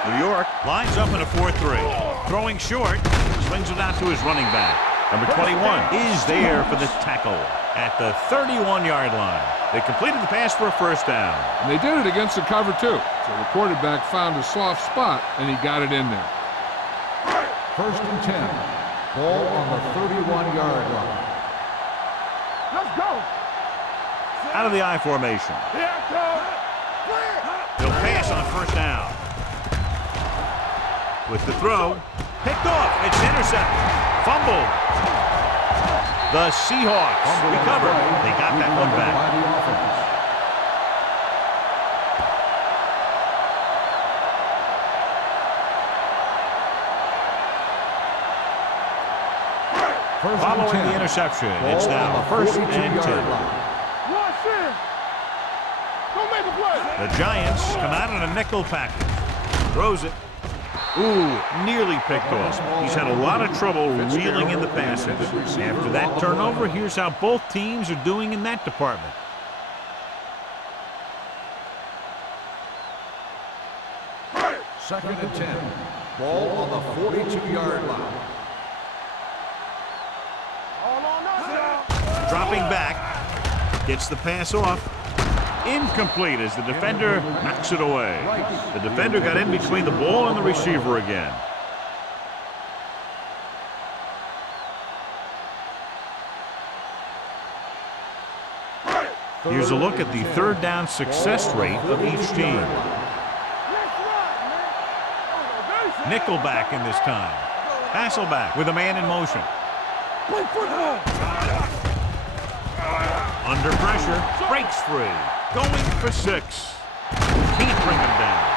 New York lines up in a 4-3. Throwing short, swings it out to his running back. Number 21 is there for the tackle at the 31-yard line. They completed the pass for a 1st down. And they did it against the cover, too. So the quarterback found a soft spot, and he got it in there. First and 10. Ball on the 31-yard line. Let's go. Out of the I formation. Here I come. He'll pass on 1st down. With the throw, picked off. It's intercepted. Fumbled. The Seahawks recovered. They got that one back. Following the interception, it's now 1st and 10. Watch it. Don't make a play. The Giants come out in a nickel package. Throws it. Ooh, nearly picked off. He's had a lot of trouble reeling in the passes. After that turnover, here's how both teams are doing in that department. Second and 10. Ball on the 42-yard line. All on us, y'all. Dropping back. Gets the pass off. Incomplete as the defender knocks it away. The defender got in between the ball and the receiver again. Here's a look at the third down success rate of each team. Nickelback in this time. Hasselback with a man in motion. Play football. Under pressure, breaks free. Going for 6. Can't bring him down.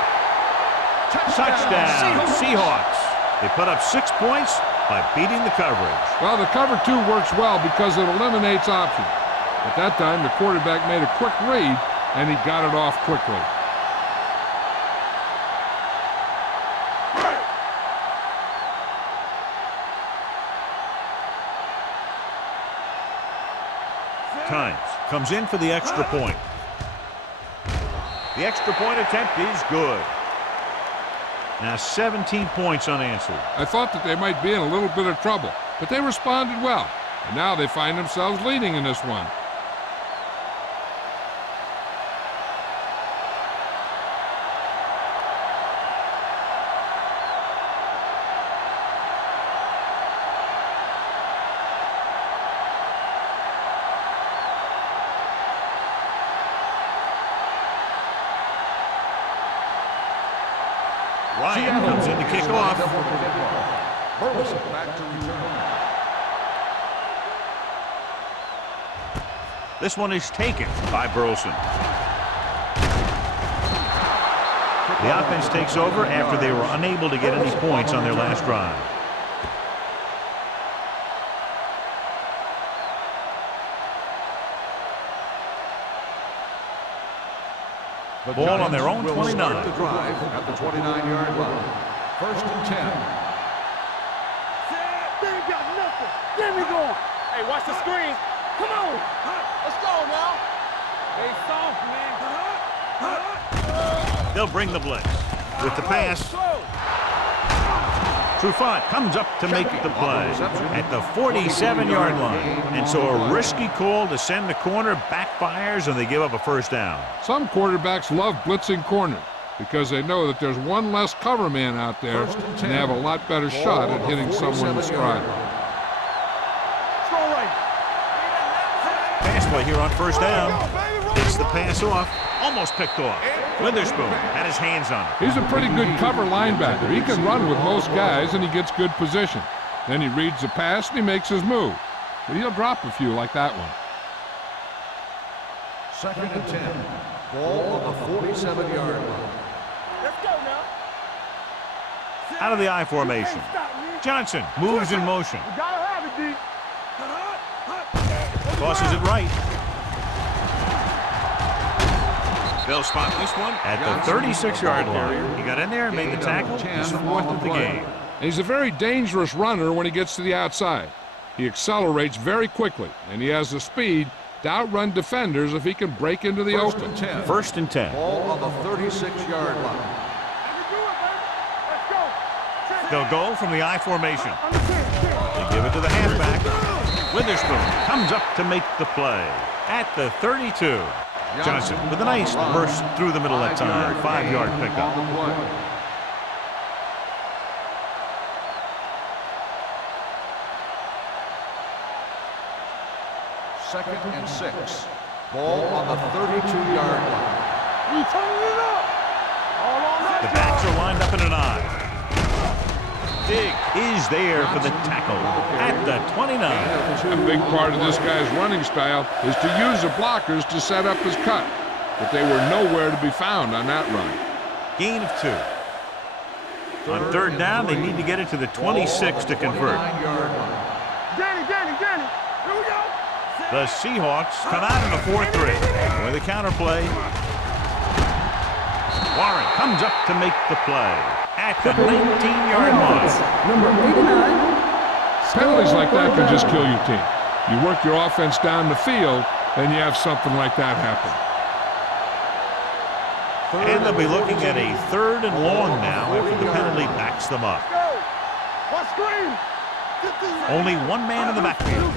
Touchdown, Seahawks. They put up 6 points by beating the coverage. Well, the cover 2 works well because it eliminates options. At that time, the quarterback made a quick read, and he got it off quickly. Times comes in for the extra point. The extra point attempt is good. Now 17 points unanswered. I thought that they might be in a little bit of trouble, but they responded well. And now they find themselves leading in this one. Ryan comes in to kick off. Burleson back to return. This one is taken by Burleson. The offense takes over after they were unable to get any points on their last drive. The Ball on their Giants own will 29. start the drive at the 29-yard line. First and 10. They ain't got nothing. Get me going. Hey, watch the screens. Come on. Let's go now. They soft, man. They'll bring the blitz. With the pass, Trufant comes up to make the play at the 47-yard line. And so a risky call to send the corner backfires and they give up a first down. Some quarterbacks love blitzing corners because they know that there's one less cover man out there and they have a lot better shot at hitting someone in stride. Pass play here on first down. Gets the pass off. Almost picked off. Witherspoon had his hands on it. He's a pretty good cover linebacker. He can run with most guys, and he gets good position. Then he reads the pass, and he makes his move. But he'll drop a few like that one. Second and 10. Ball on the 47-yard line. Let's go now. Out of the I formation. Johnson moves in motion. You gotta have it, D. Tosses it right. They'll spot this one at the 36-yard line. He got in there and made the tackle. His 4th of the game. And he's a very dangerous runner when he gets to the outside. He accelerates very quickly, and he has the speed to outrun defenders if he can break into the open. First and 10. Ball on the 36-yard line. They'll go from the I formation. They give it to the halfback. Witherspoon comes up to make the play at the 32. Johnson with a nice burst through the middle that time. 5-yard pickup. Second and 6. Ball on the 32-yard line. We turning it up. All on that. The backs are lined up in an I. Dig is there for the tackle at the 29. A big part of this guy's running style is to use the blockers to set up his cut. But they were nowhere to be found on that run. Gain of 2. On third down, they need to get it to the 26 to convert. Danny. Here we go. The Seahawks come out in a 4-3. With a counterplay. Warren comes up to make the play at the 19-yard line. Number 89. Penalties like that can just kill your team. You work your offense down the field, and you have something like that happen. And they'll be looking at a 3rd and long now after the penalty backs them up. Only one man in the backfield.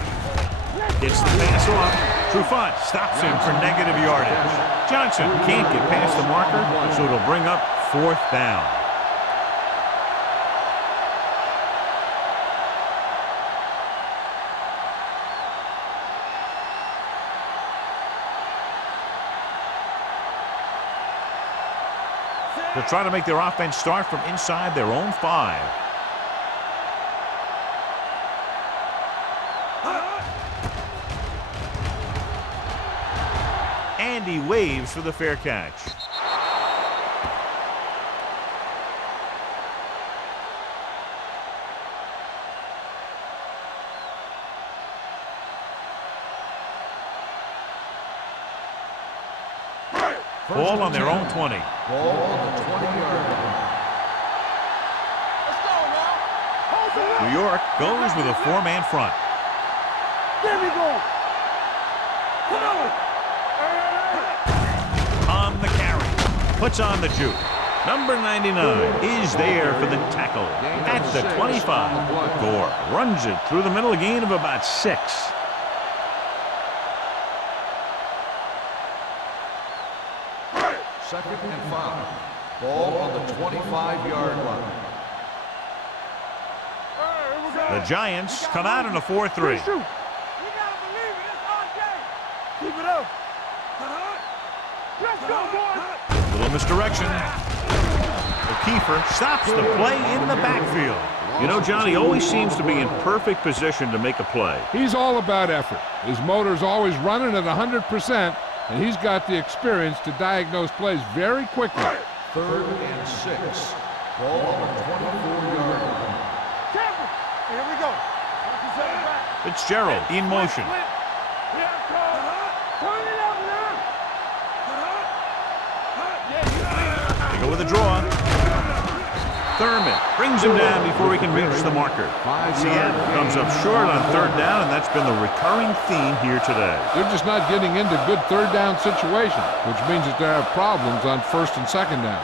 Gets the pass off. Trufant stops him for negative yardage. Johnson can't get past the marker, so it'll bring up 4th down. They'll try to make their offense start from inside their own 5. And he waves for the fair catch. Ball on their own 20. Ball on the 20-yard line. Let's go now. New York goes with a 4-man front. There we go. Come on. On the carry. Puts on the juke. Number 99 is there for the tackle at the 25. Gore runs it through the middle, a gain of about 6. Second and 5. Ball on the 25-yard line. The Giants come out in a 4-3. You gotta believe it. It's our game. Keep it up. Let's go, boys. Little misdirection. Kiefer stops the play in the backfield. You know, Johnny always seems to be in perfect position to make a play. He's all about effort. His motor's always running at 100%, and he's got the experience to diagnose plays very quickly. 3rd and 6. Ball on the 24-yard line. Careful. Here we go. Fitzgerald in motion. Turn it up now. They go with a draw. Thurman brings him down before he can reach the marker. Seattle comes up short on 3rd down, and that's been the recurring theme here today. They're just not getting into good 3rd down situations, which means that they have problems on 1st and 2nd down.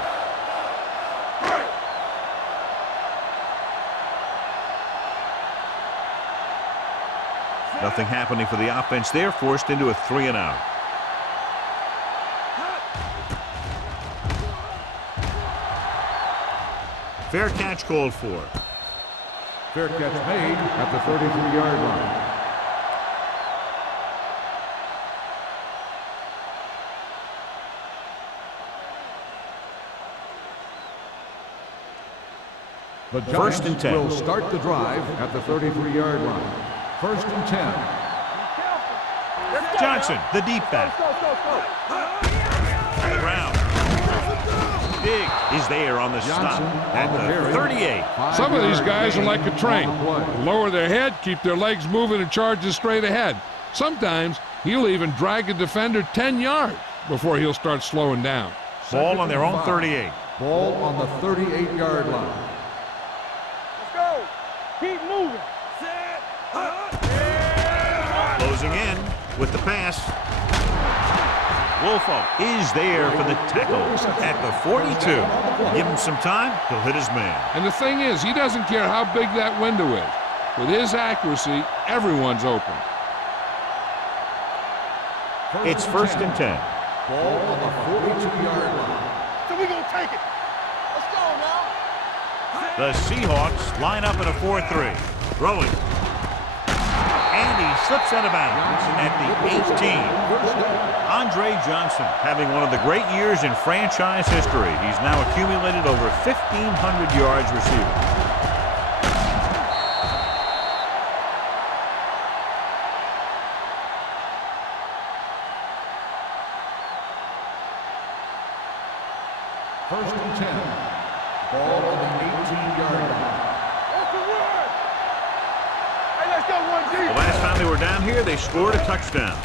Nothing happening for the offense there, forced into a 3-and-out. Fair catch called for. Fair catch made at the 33-yard line. The Giants 1st and 10. will start the drive at the 33-yard line. 1st and 10. Johnson, the deep back. On the ground. Big is there on the stop at the 38. Some of these guys are like a train. Lower their head, keep their legs moving, and charges straight ahead. Sometimes he'll even drag a defender 10 yards before he'll start slowing down. Ball on their own 38. Ball on the 38-yard line. Let's go. Keep moving. Closing in with the pass. Wolfo is there for the tackle at the 42. Give him some time, he'll hit his man. And the thing is, he doesn't care how big that window is. With his accuracy, everyone's open. It's 1st and 10. Ball on the 42-yard line. So we're going to take it. Let's go now. The Seahawks line up in a 4-3. Throwing. And he slips out of bounds at the 18. Andre Johnson having one of the great years in franchise history. He's now accumulated over 1,500 yards receiving. First and 10. Ball on the 18-yard line. What's the word? Hey, let's go one deep. The last time they were down here, they scored a touchdown.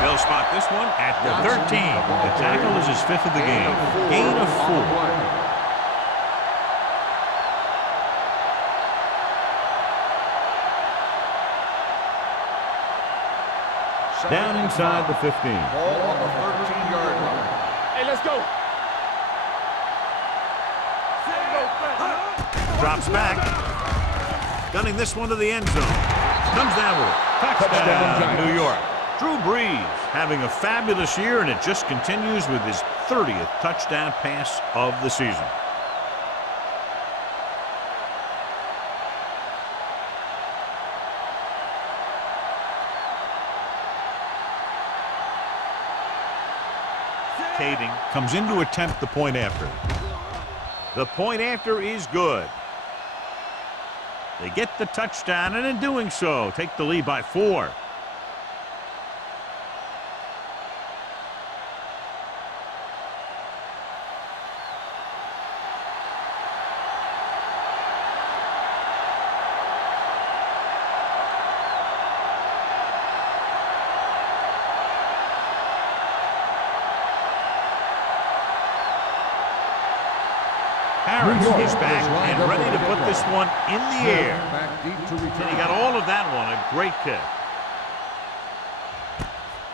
They'll spot this one at the 13. The tackle is his 5th of the game. Gain of 4. Down inside the 15. Ball on the 13-yard line. Hey, let's go. Drops back. Gunning this one to the end zone. Comes down with it. Touchdown, New York. Drew Brees having a fabulous year, and it just continues with his 30th touchdown pass of the season. Kading comes in to attempt the point after. The point after is good. They get the touchdown, and in doing so, take the lead by 4. Harris is back and ready to put this one in the air. And he got all of that one. A great kick.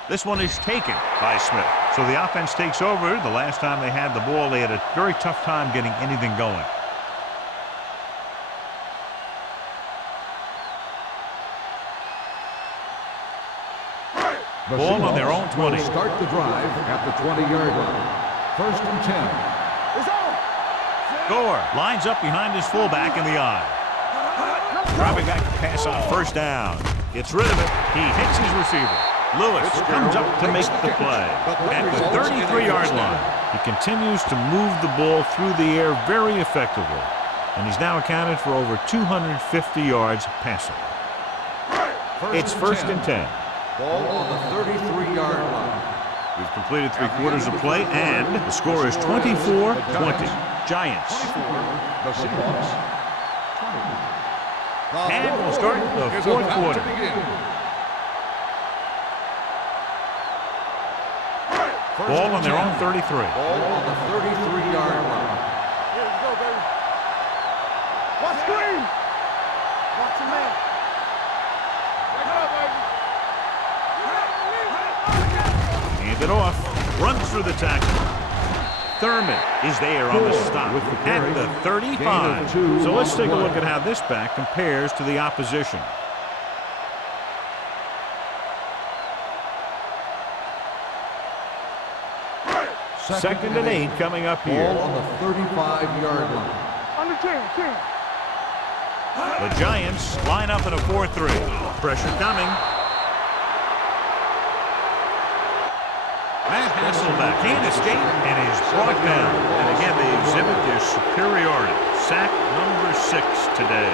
This one is taken by Smith. So the offense takes over. The last time they had the ball, they had a very tough time getting anything going. Ball on their own 20. Start the drive at the 20-yard line. 1st and 10. Gore lines up behind his fullback in the eye. Dropping back to pass on 1st down. Gets rid of it. He hits his receiver. Lewis comes up to make the play. At the 33-yard line, he continues to move the ball through the air very effectively. And he's now accounted for over 250 yards passing. It's 1st and 10. Ball on the 33-yard line. We've completed 3/4 of play, and the score is 24-20. Giants. The Seahawks. And we'll start the 4th quarter. Ball on their own 33. Ball on the 33-yard line. Here we go, baby. Watch screen. Watch your man. Wake up, baby. Hand it off. Runs through the tackle. Thurman is there on the stop at the 35. So let's take a look at how this back compares to the opposition. Second and 8 coming up here. Ball on the 35-yard line. Under 10. The Giants line up in a 4-3. Pressure coming. Matt Hasselbeck can't escape and is brought down. And again, they exhibit their superiority. Sack number 6 today.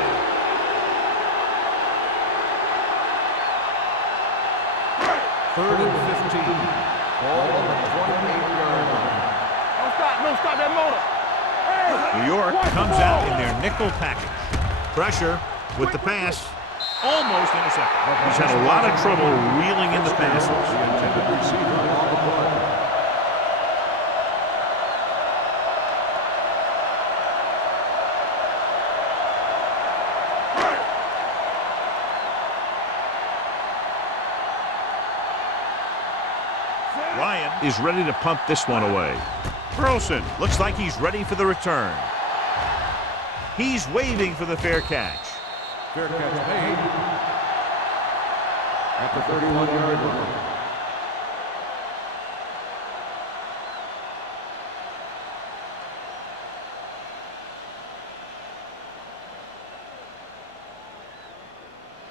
Third and 15. Ball on the 28-yard line. Don't stop that motor. Hey, New York comes out in their nickel package. Pressure with the pass. Almost intercepted. He's had a lot of trouble reeling in the passes. The intended receiver on the play. Ryan is ready to punt this one away. Burleson looks like he's ready for the return. He's waving for the fair catch. Fair catch made at the 31-yard line.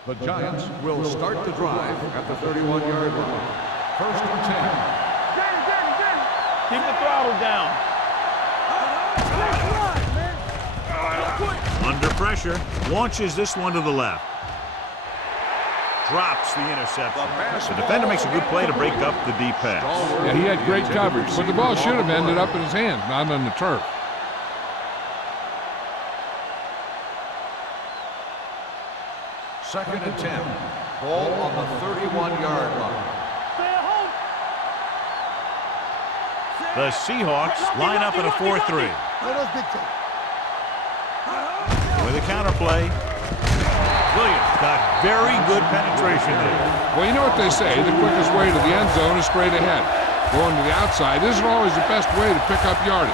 The Giants will start the drive at the 31-yard line. 1st and 10. Keep the throttle down. Under pressure, launches this one to the left. Drops the interception. The defender makes a good play to break up the deep pass. Yeah, he had great coverage, but the ball should have ended up in his hands, not on the turf. Second and 10. Ball on the 31-yard line. The Seahawks line up in a 4-3. With a counter play. Williams got very good penetration there. Well, you know what they say, the quickest way to the end zone is straight ahead. Going to the outside isn't always the best way to pick up yardage.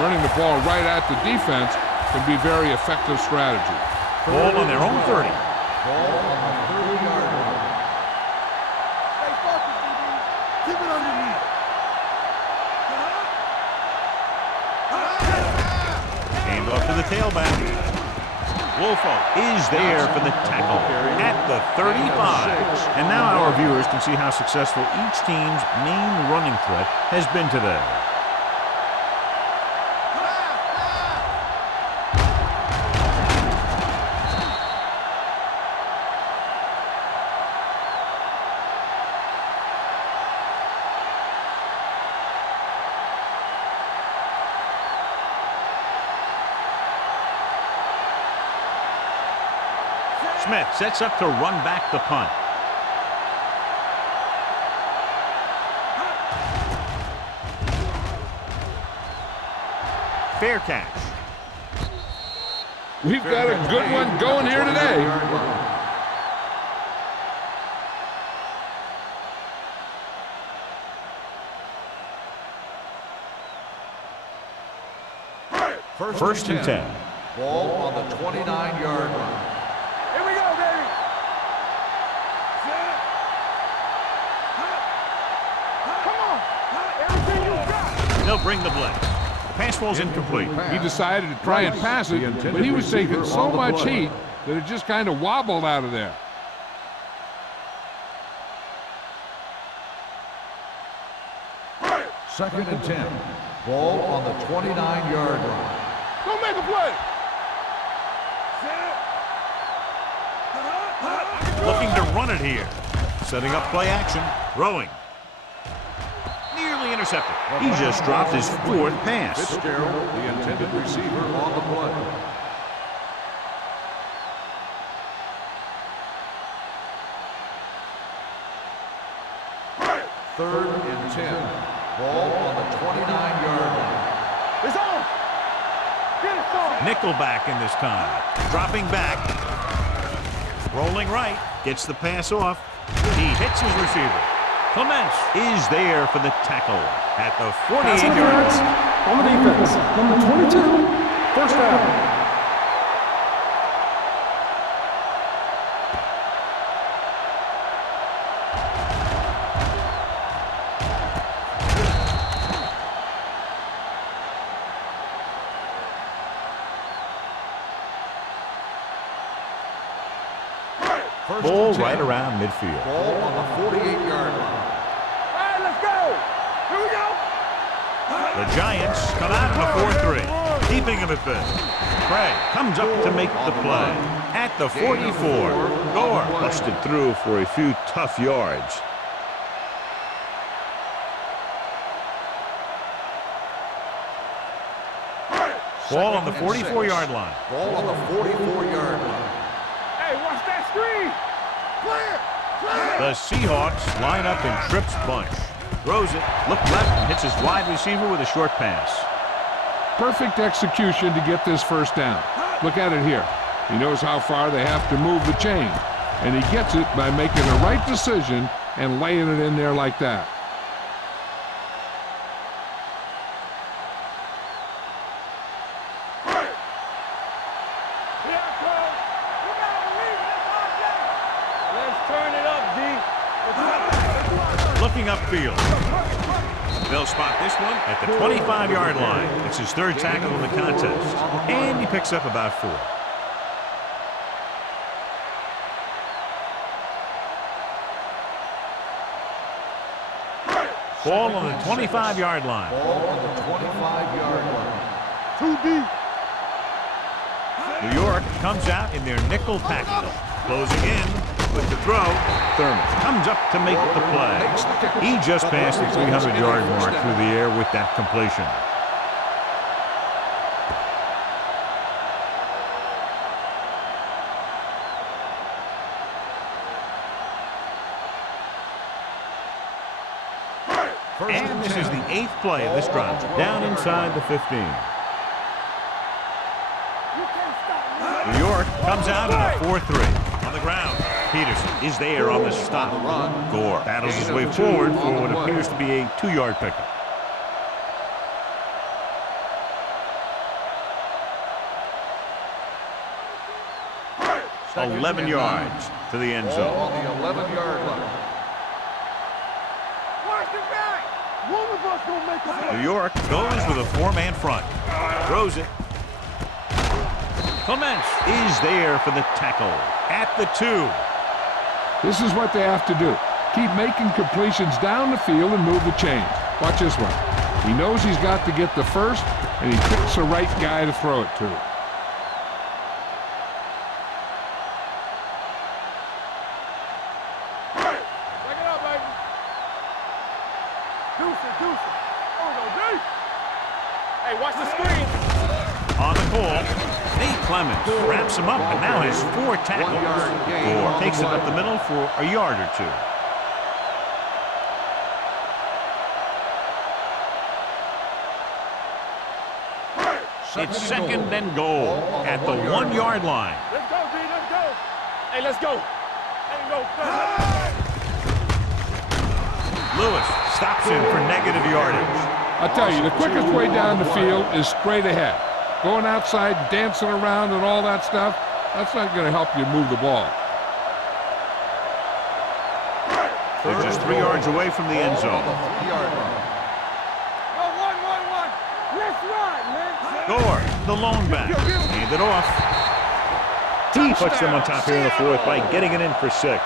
Running the ball right at the defense can be very effective strategy. Ball on their own 30. Ball on the 30-yard line. Stay focused, DB. Keep it underneath. Hand off to the tailback. Wolfo is there for the tackle at the 35. And now our viewers can see how successful each team's main running threat has been today. Smith sets up to run back the punt. Fair catch. We've got a good one going here today. First and 10. Ball on the 29-yard line. Here we go, baby. Come on. Everything you got. They'll bring the blitz. Pass ball's incomplete. He decided to try and pass it, but he was taking so much heat that it just kind of wobbled out of there. Second and 10. Ball on the 29-yard line. Go make a play. Looking to run it here. Setting up play action. Throwing. Nearly intercepted. He just dropped his fourth pass. Fitzgerald, the intended receiver, on the play. Third and 10. Ball on the 29-yard line. It's on. Get it, son. Nickelback in this time. Dropping back. Rolling right. Gets the pass off. He hits his receiver. Clements is there for the tackle at the Pass 48-yard interference line. on the defense. Number 22, first down. Ball right around midfield. Ball on the 48-yard line. All right, let's go. Here we go. The Giants come out in a 4-3. Keeping him at bay. Craig comes up to make the play at the 44. Gore busted through for a few tough yards. Ball on the 44-yard line. Ball on the 44-yard line. Hey, watch that screen. Clear. The Seahawks line up in trips bunch. Throws it, look left, and hits his wide receiver with a short pass. Perfect execution to get this first down. Look at it here. He knows how far they have to move the chain, and he gets it by making the right decision and laying it in there like that. Here I come. You gotta believe it. It's our day. Let's turn it up, D. Looking upfield. They'll spot this one at the 25-yard line. It's his third tackle in the contest, and he picks up about 4. Ball on the 25-yard line. Ball on the 25-yard line. Too deep. New York comes out in their nickel package. Closing in with the throw. Thurman comes up to make the play. He just passed the 300-yard mark through the air with that completion. And this is the 8th play of this drive, down inside the 15. New York comes out in a 4-3 on the ground. Peterson is there on the stop. Gore battles his way forward for what appears to be a 2-yard pickup. Second 11 and yards to the end Ball zone. on the 11-yard line. Watch the back. One of us gonna make a play. New York goes with a 4-man front. Throws it. Clements is there for the tackle at the 2. This is what they have to do. Keep making completions down the field and move the chains. Watch this one. He knows he's got to get the first, and he picks the right guy to throw it to. Check it out, baby. Deuce it. Oh, no, deep. Hey, watch the screen. On the call, Nate Clements wraps him up and now has 4 tackles. 1-yard gain Gore on takes the it up play. the middle for a yard or 2. It's second and goal at the 1-yard line. Let's go, B. Let's go. Hey, let's go. Hey, go. Lewis stops him for negative yardage. I tell you, the quickest way down the field is straight ahead. Going outside, dancing around and all that stuff, that's not going to help you move the ball. They're just 3 yards away from the end zone. Go, 1. Let's ride, man. Gore, the lone back, hand it off. He puts them on top here in the 4th by getting it in for 6.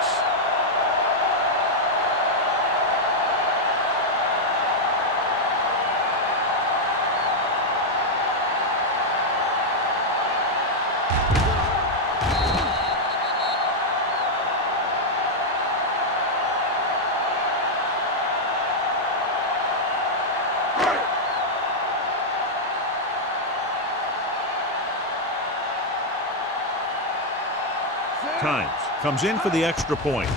Times comes in for the extra point.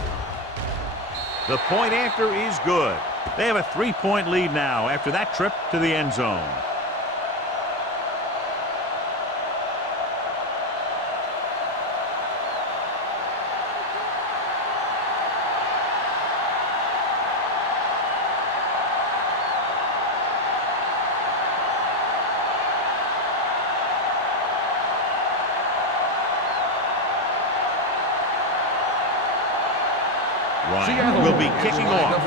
The point after is good. They have a 3-point lead now after that trip to the end zone. Ryan will be kicking off.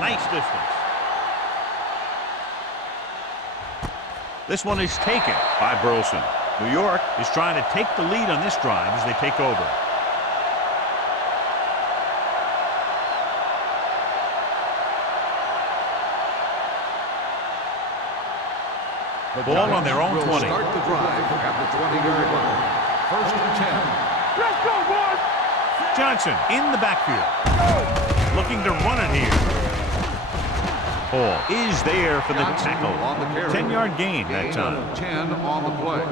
Nice distance. This one is taken by Burleson. New York is trying to take the lead on this drive as they take over. Ball on their own 20. Start the drive at the 20-yard line. 1st and 10. Let's go, boys. Johnson in the backfield. Looking to run it here. Hall is there for the tackle. On the carry. 10-yard gain that time. 10 on the play.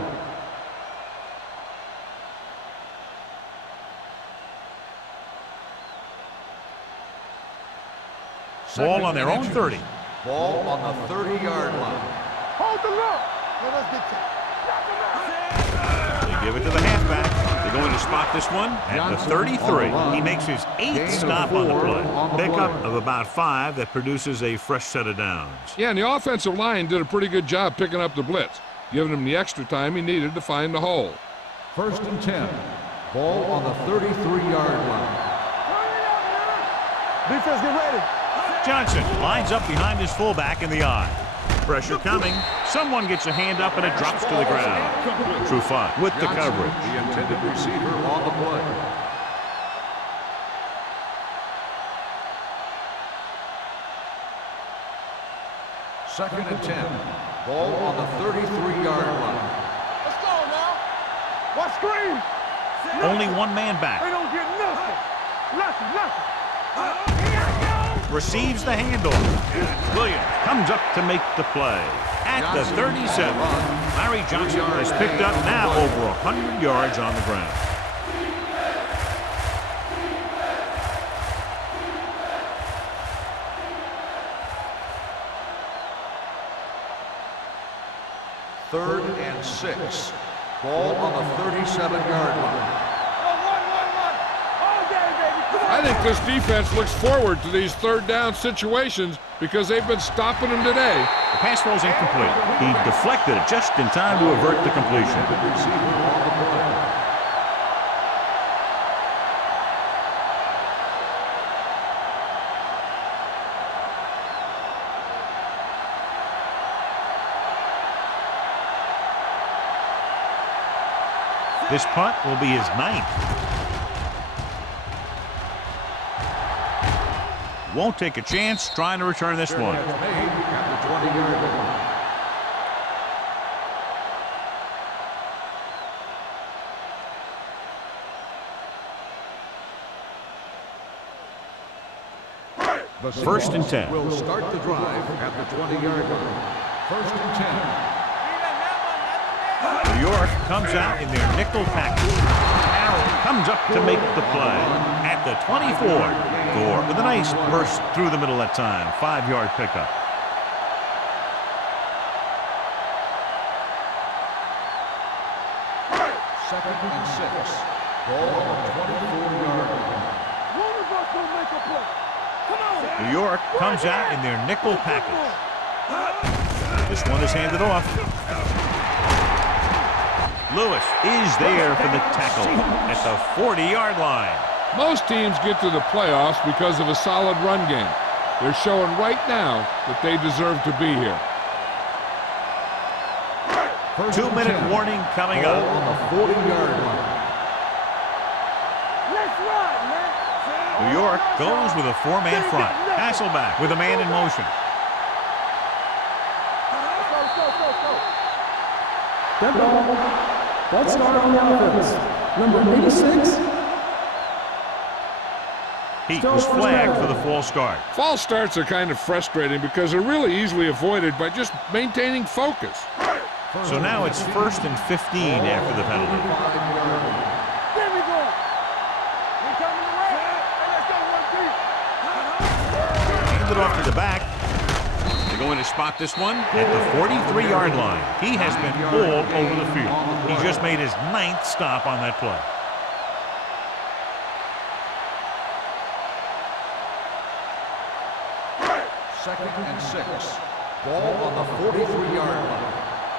Ball on their own 30. Ball on the 30-yard line. Hold the look. Let us get They give it to the halfback. They're going to spot this one at the 33. He makes his 8th stop on the play. Pickup of about 5 that produces a fresh set of downs. Yeah, and the offensive line did a pretty good job picking up the blitz, giving him the extra time he needed to find the hole. 1st and 10. Ball on the 33-yard line. Defense, get ready. Johnson lines up behind his fullback in the eye. Pressure coming. Someone gets a hand up and it drops to the ground. Trufant with the coverage. The intended receiver on the play. Second and 10. Ball on the 33-yard line. Let's go now. Watch screen. Only 1 man They back. don't get nothing. Nothing. Receives the handoff. Williams comes up to make the play. At the 37, Larry Johnson has picked up now over 100 yards on the ground. Third and 6. Ball on the 37-yard line. Go, I think this defense looks forward to these third down situations because they've been stopping them today. The pass ball's incomplete. He deflected it just in time to avert the completion. This punt will be his 9th. Won't take a chance trying to return this one. First and 10. Will start the drive at the 20-yard line. First and 10. New York comes out in their nickel package. Allen comes up to make the play at the 24. Gore with a nice burst through the middle that time. 5-yard pickup. Second and 6. Ball on the 24-yard line. One of us will make a play. Come on. New York comes out in their nickel package. This one is handed off. Lewis is there for the tackle at the 40-yard line. Most teams get to the playoffs because of a solid run game. They're showing right now that they deserve to be here. 2-minute warning coming up. On the 40-yard line. Let's ride, man. New York goes with a 4-man front. Hasselback with a man in motion. Dead ball. Let's start on the offense. Number 86. Heat was flagged for the false start. False starts are kind of frustrating because they're really easily avoided by just maintaining focus. So now it's 1st and 15 after the penalty. There we go. We coming around. Hey, let's go, 1 deep. Hand it off to the back. They're going to spot this one at the 43-yard line. He has been all over the field. He just made his 9th stop on that play. Second and 6. Ball on the 43-yard line.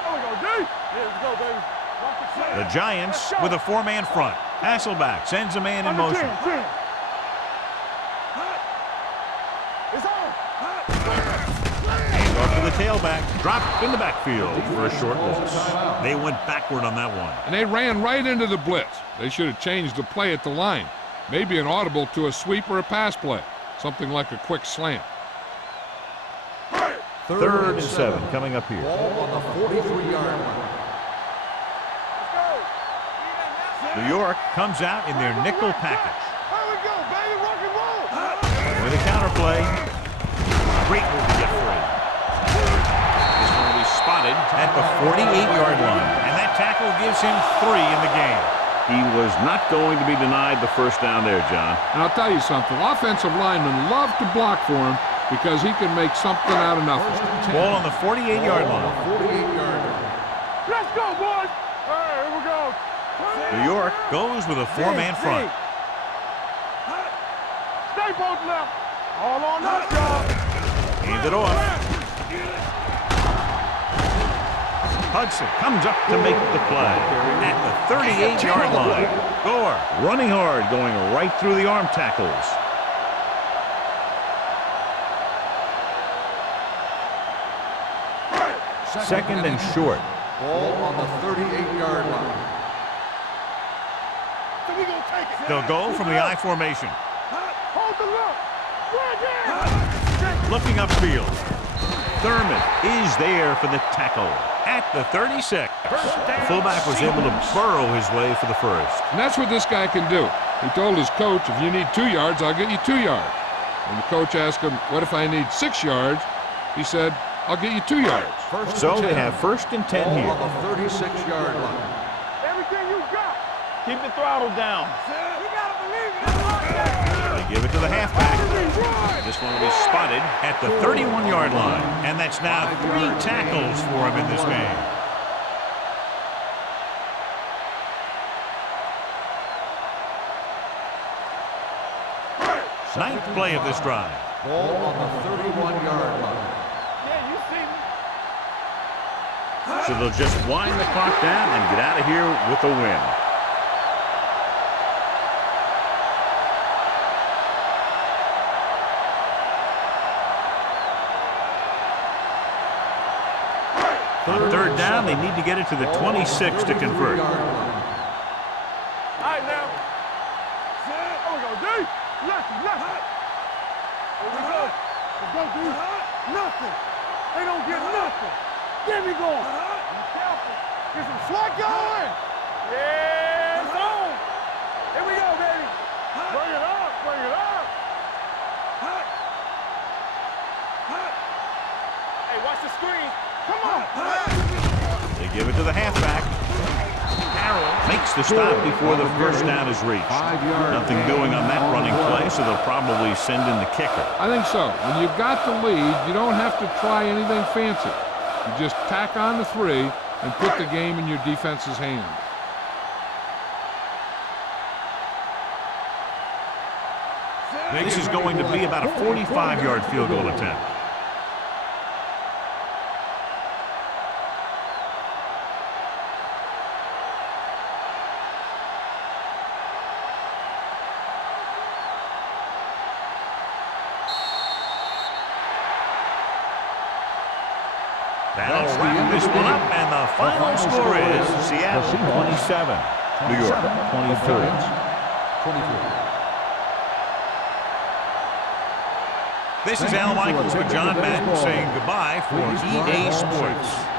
There we go, D. Yeah, let's go, baby. Walk the play. The Giants with a 4-man front. Hasselback sends a man in motion. 10. It's on. Hand off to the tailback. Dropped in the backfield for a short loss. They went backward on that one. And they ran right into the blitz. They should have changed the play at the line. Maybe an audible to a sweep or a pass play. Something like a quick slant. 3rd and 7 coming up here. Ball on the 43-yard line. New York comes out in their nickel package. Here we go, baby. Rock and roll. With a counterplay. Great move to get free. This one will be spotted at the 48-yard line. And that tackle gives him 3 in the game. He was not going to be denied the first down there, John. And I'll tell you something. Offensive linemen love to block for him because he can make something out of nothing. Ball on the 48-yard line. 48-yard line. Let's go, boys. All right, here we go. New York goes with a 4-man front. Stay both left. All on us, y'all. Hand it off. Hudson comes up to make the play at the 38-yard line. Gore running hard, going right through the arm tackles. Second and short. Ball on the 38-yard line. So we gonna take it. They'll go from the I formation. Hold the look. Right there. Looking upfield. Thurman is there for the tackle at the 36. The fullback was able to burrow his way for the first. And that's what this guy can do. He told his coach, if you need 2 yards, I'll get you 2 yards. When the coach asked him, what if I need 6 yards? He said, I'll get you 2 yards. So they have 1st and 10 here. Ball on the 36-yard line. Everything you got. Keep the throttle down. We gotta believe it. They give it to the halfback. This one will be spotted at the 31-yard line. And that's now 3 tackles for him in this game. Ninth play of this drive. Ball on the 31-yard line. Yeah, you see me. So they'll just wind the clock down and get out of here with a win. On third down, they need to get it to the 26 to convert. All right, now. There we go, D. Left. Here we go. Let's go, D. Nothing. They don't get nothing. Get me going. Be careful. Get some swat going. Yeah, it's on. Here we go, baby. Bring it up. Hey, watch the screen. Come on. They give it to the halfback. Harrell makes the stop before the first down is reached. 5-yard Nothing doing on that running play, so they'll probably send in the kicker. I think so. When you've got the lead, you don't have to try anything fancy. You just tack on the 3 and put the game in your defense's hands. This is going to be about a 45-yard field goal attempt. That'll wrap this one up, and the final score is Seattle 27, New York 24. 24. This is Al Michaels with John Madden saying goodbye for EA Sports.